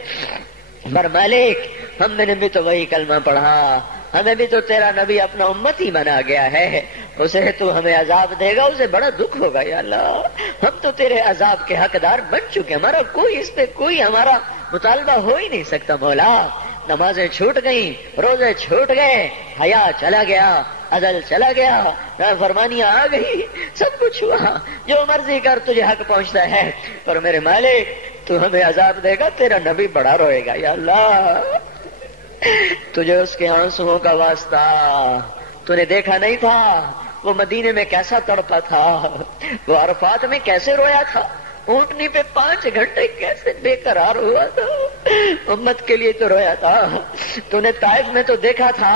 پر مالک ہم نے بھی تو وہی کلمہ پڑھا، ہمیں بھی تو تیرا نبی اپنا امتی بنا گیا ہے، اسے تو ہمیں عذاب دے گا، اسے بڑا دکھ ہوگا یا اللہ، ہم تو تیرے عذاب کے حقدار بن چکے، ہمارا کوئی اس پہ کوئی ہمارا مطالبہ ہو ہی نہیں سکتا مولا، نمازیں چھوٹ گئیں، روزے چھوٹ گئے، حیا چلا گیا، عدل چلا گیا، نافرمانیاں آ گئی، سب کچھ ہوا، جو مرضی کر تجھے حق پہنچتا ہے، پر میرے مالک تو ہمیں عذاب دے گا، تیرا نبی بڑا روئے گا یا اللہ، تجھے اس کے آنسوؤں کا واسطہ، تو نے دیکھا نہیں تھا وہ مدینے میں کیسا تڑپا تھا، وہ عرفات میں کیسے رویا تھا، اونٹنی پہ 5 گھنٹے کیسے بے قرار ہوا تھا، امت کے لیے تو رویا تھا، تو نے طائف میں تو دیکھا تھا،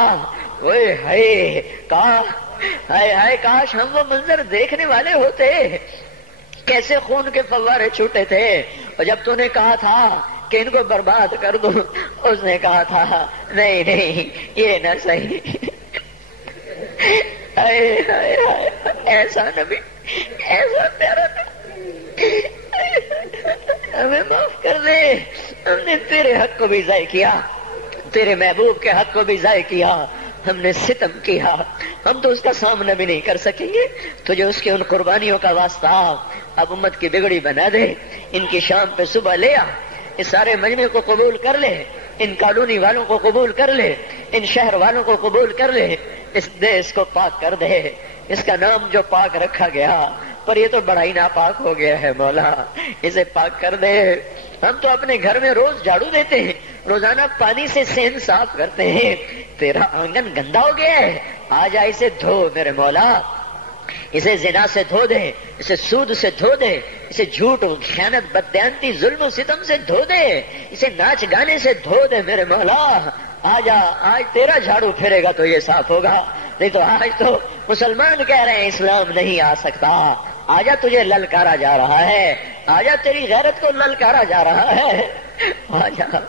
اوئے ہائے ہائے ہائے کاش ہم وہ منظر دیکھنے والے ہوتے، کیسے خون کے فوارے چھوٹے تھے، اور جب تو نے کہا تھا کہ ان کو برباد کر دو، اس نے کہا تھا نہیں نہیں یہ نہ صحیح، ایسا نبی، ایسا پیارا نبی، ہمیں معاف کر دے، ہم نے تیرے حق کو بھی ضائع کیا، تیرے محبوب کے حق کو بھی ضائع کیا، ہم نے ستم کیا، ہم تو اس کا سامنا بھی نہیں کر سکیں گے، تجھے اس کی ان قربانیوں کا واسطہ اب امت کی بگڑی بنا دے، ان کی شام پہ صبح لے آ، اس سارے مجمع کو قبول کر لے، ان کالونی والوں کو قبول کر لے، ان شہر والوں کو قبول کر لے، اس دیش کو پاک کر دے، اس کا نام جو پاک رکھا گیا پر یہ تو بڑا ہی ناپاک ہو گیا ہے مولا، اسے پاک کر دے، ہم تو اپنے گھر میں روز جھاڑو دیتے ہیں، روزانہ پانی سے سین صاف کرتے ہیں، تیرا آنگن گندا ہو گیا ہے، آ جا اسے دھو میرے مولا، اسے زنا سے دھو دے، اسے سود سے دھو دے، اسے جھوٹ خیانت بددیانتی ظلم و ستم سے دھو دے، اسے ناچ گانے سے دھو دے میرے مولا، آجا آج تیرا جھاڑو پھرے گا تو یہ صاف ہوگا، نہیں تو آج تو مسلمان کہہ رہے ہیں اسلام نہیں آ سکتا، آجا تجھے للکارا جا رہا ہے، آجا تیری غیرت کو للکارا جا رہا ہے، آجا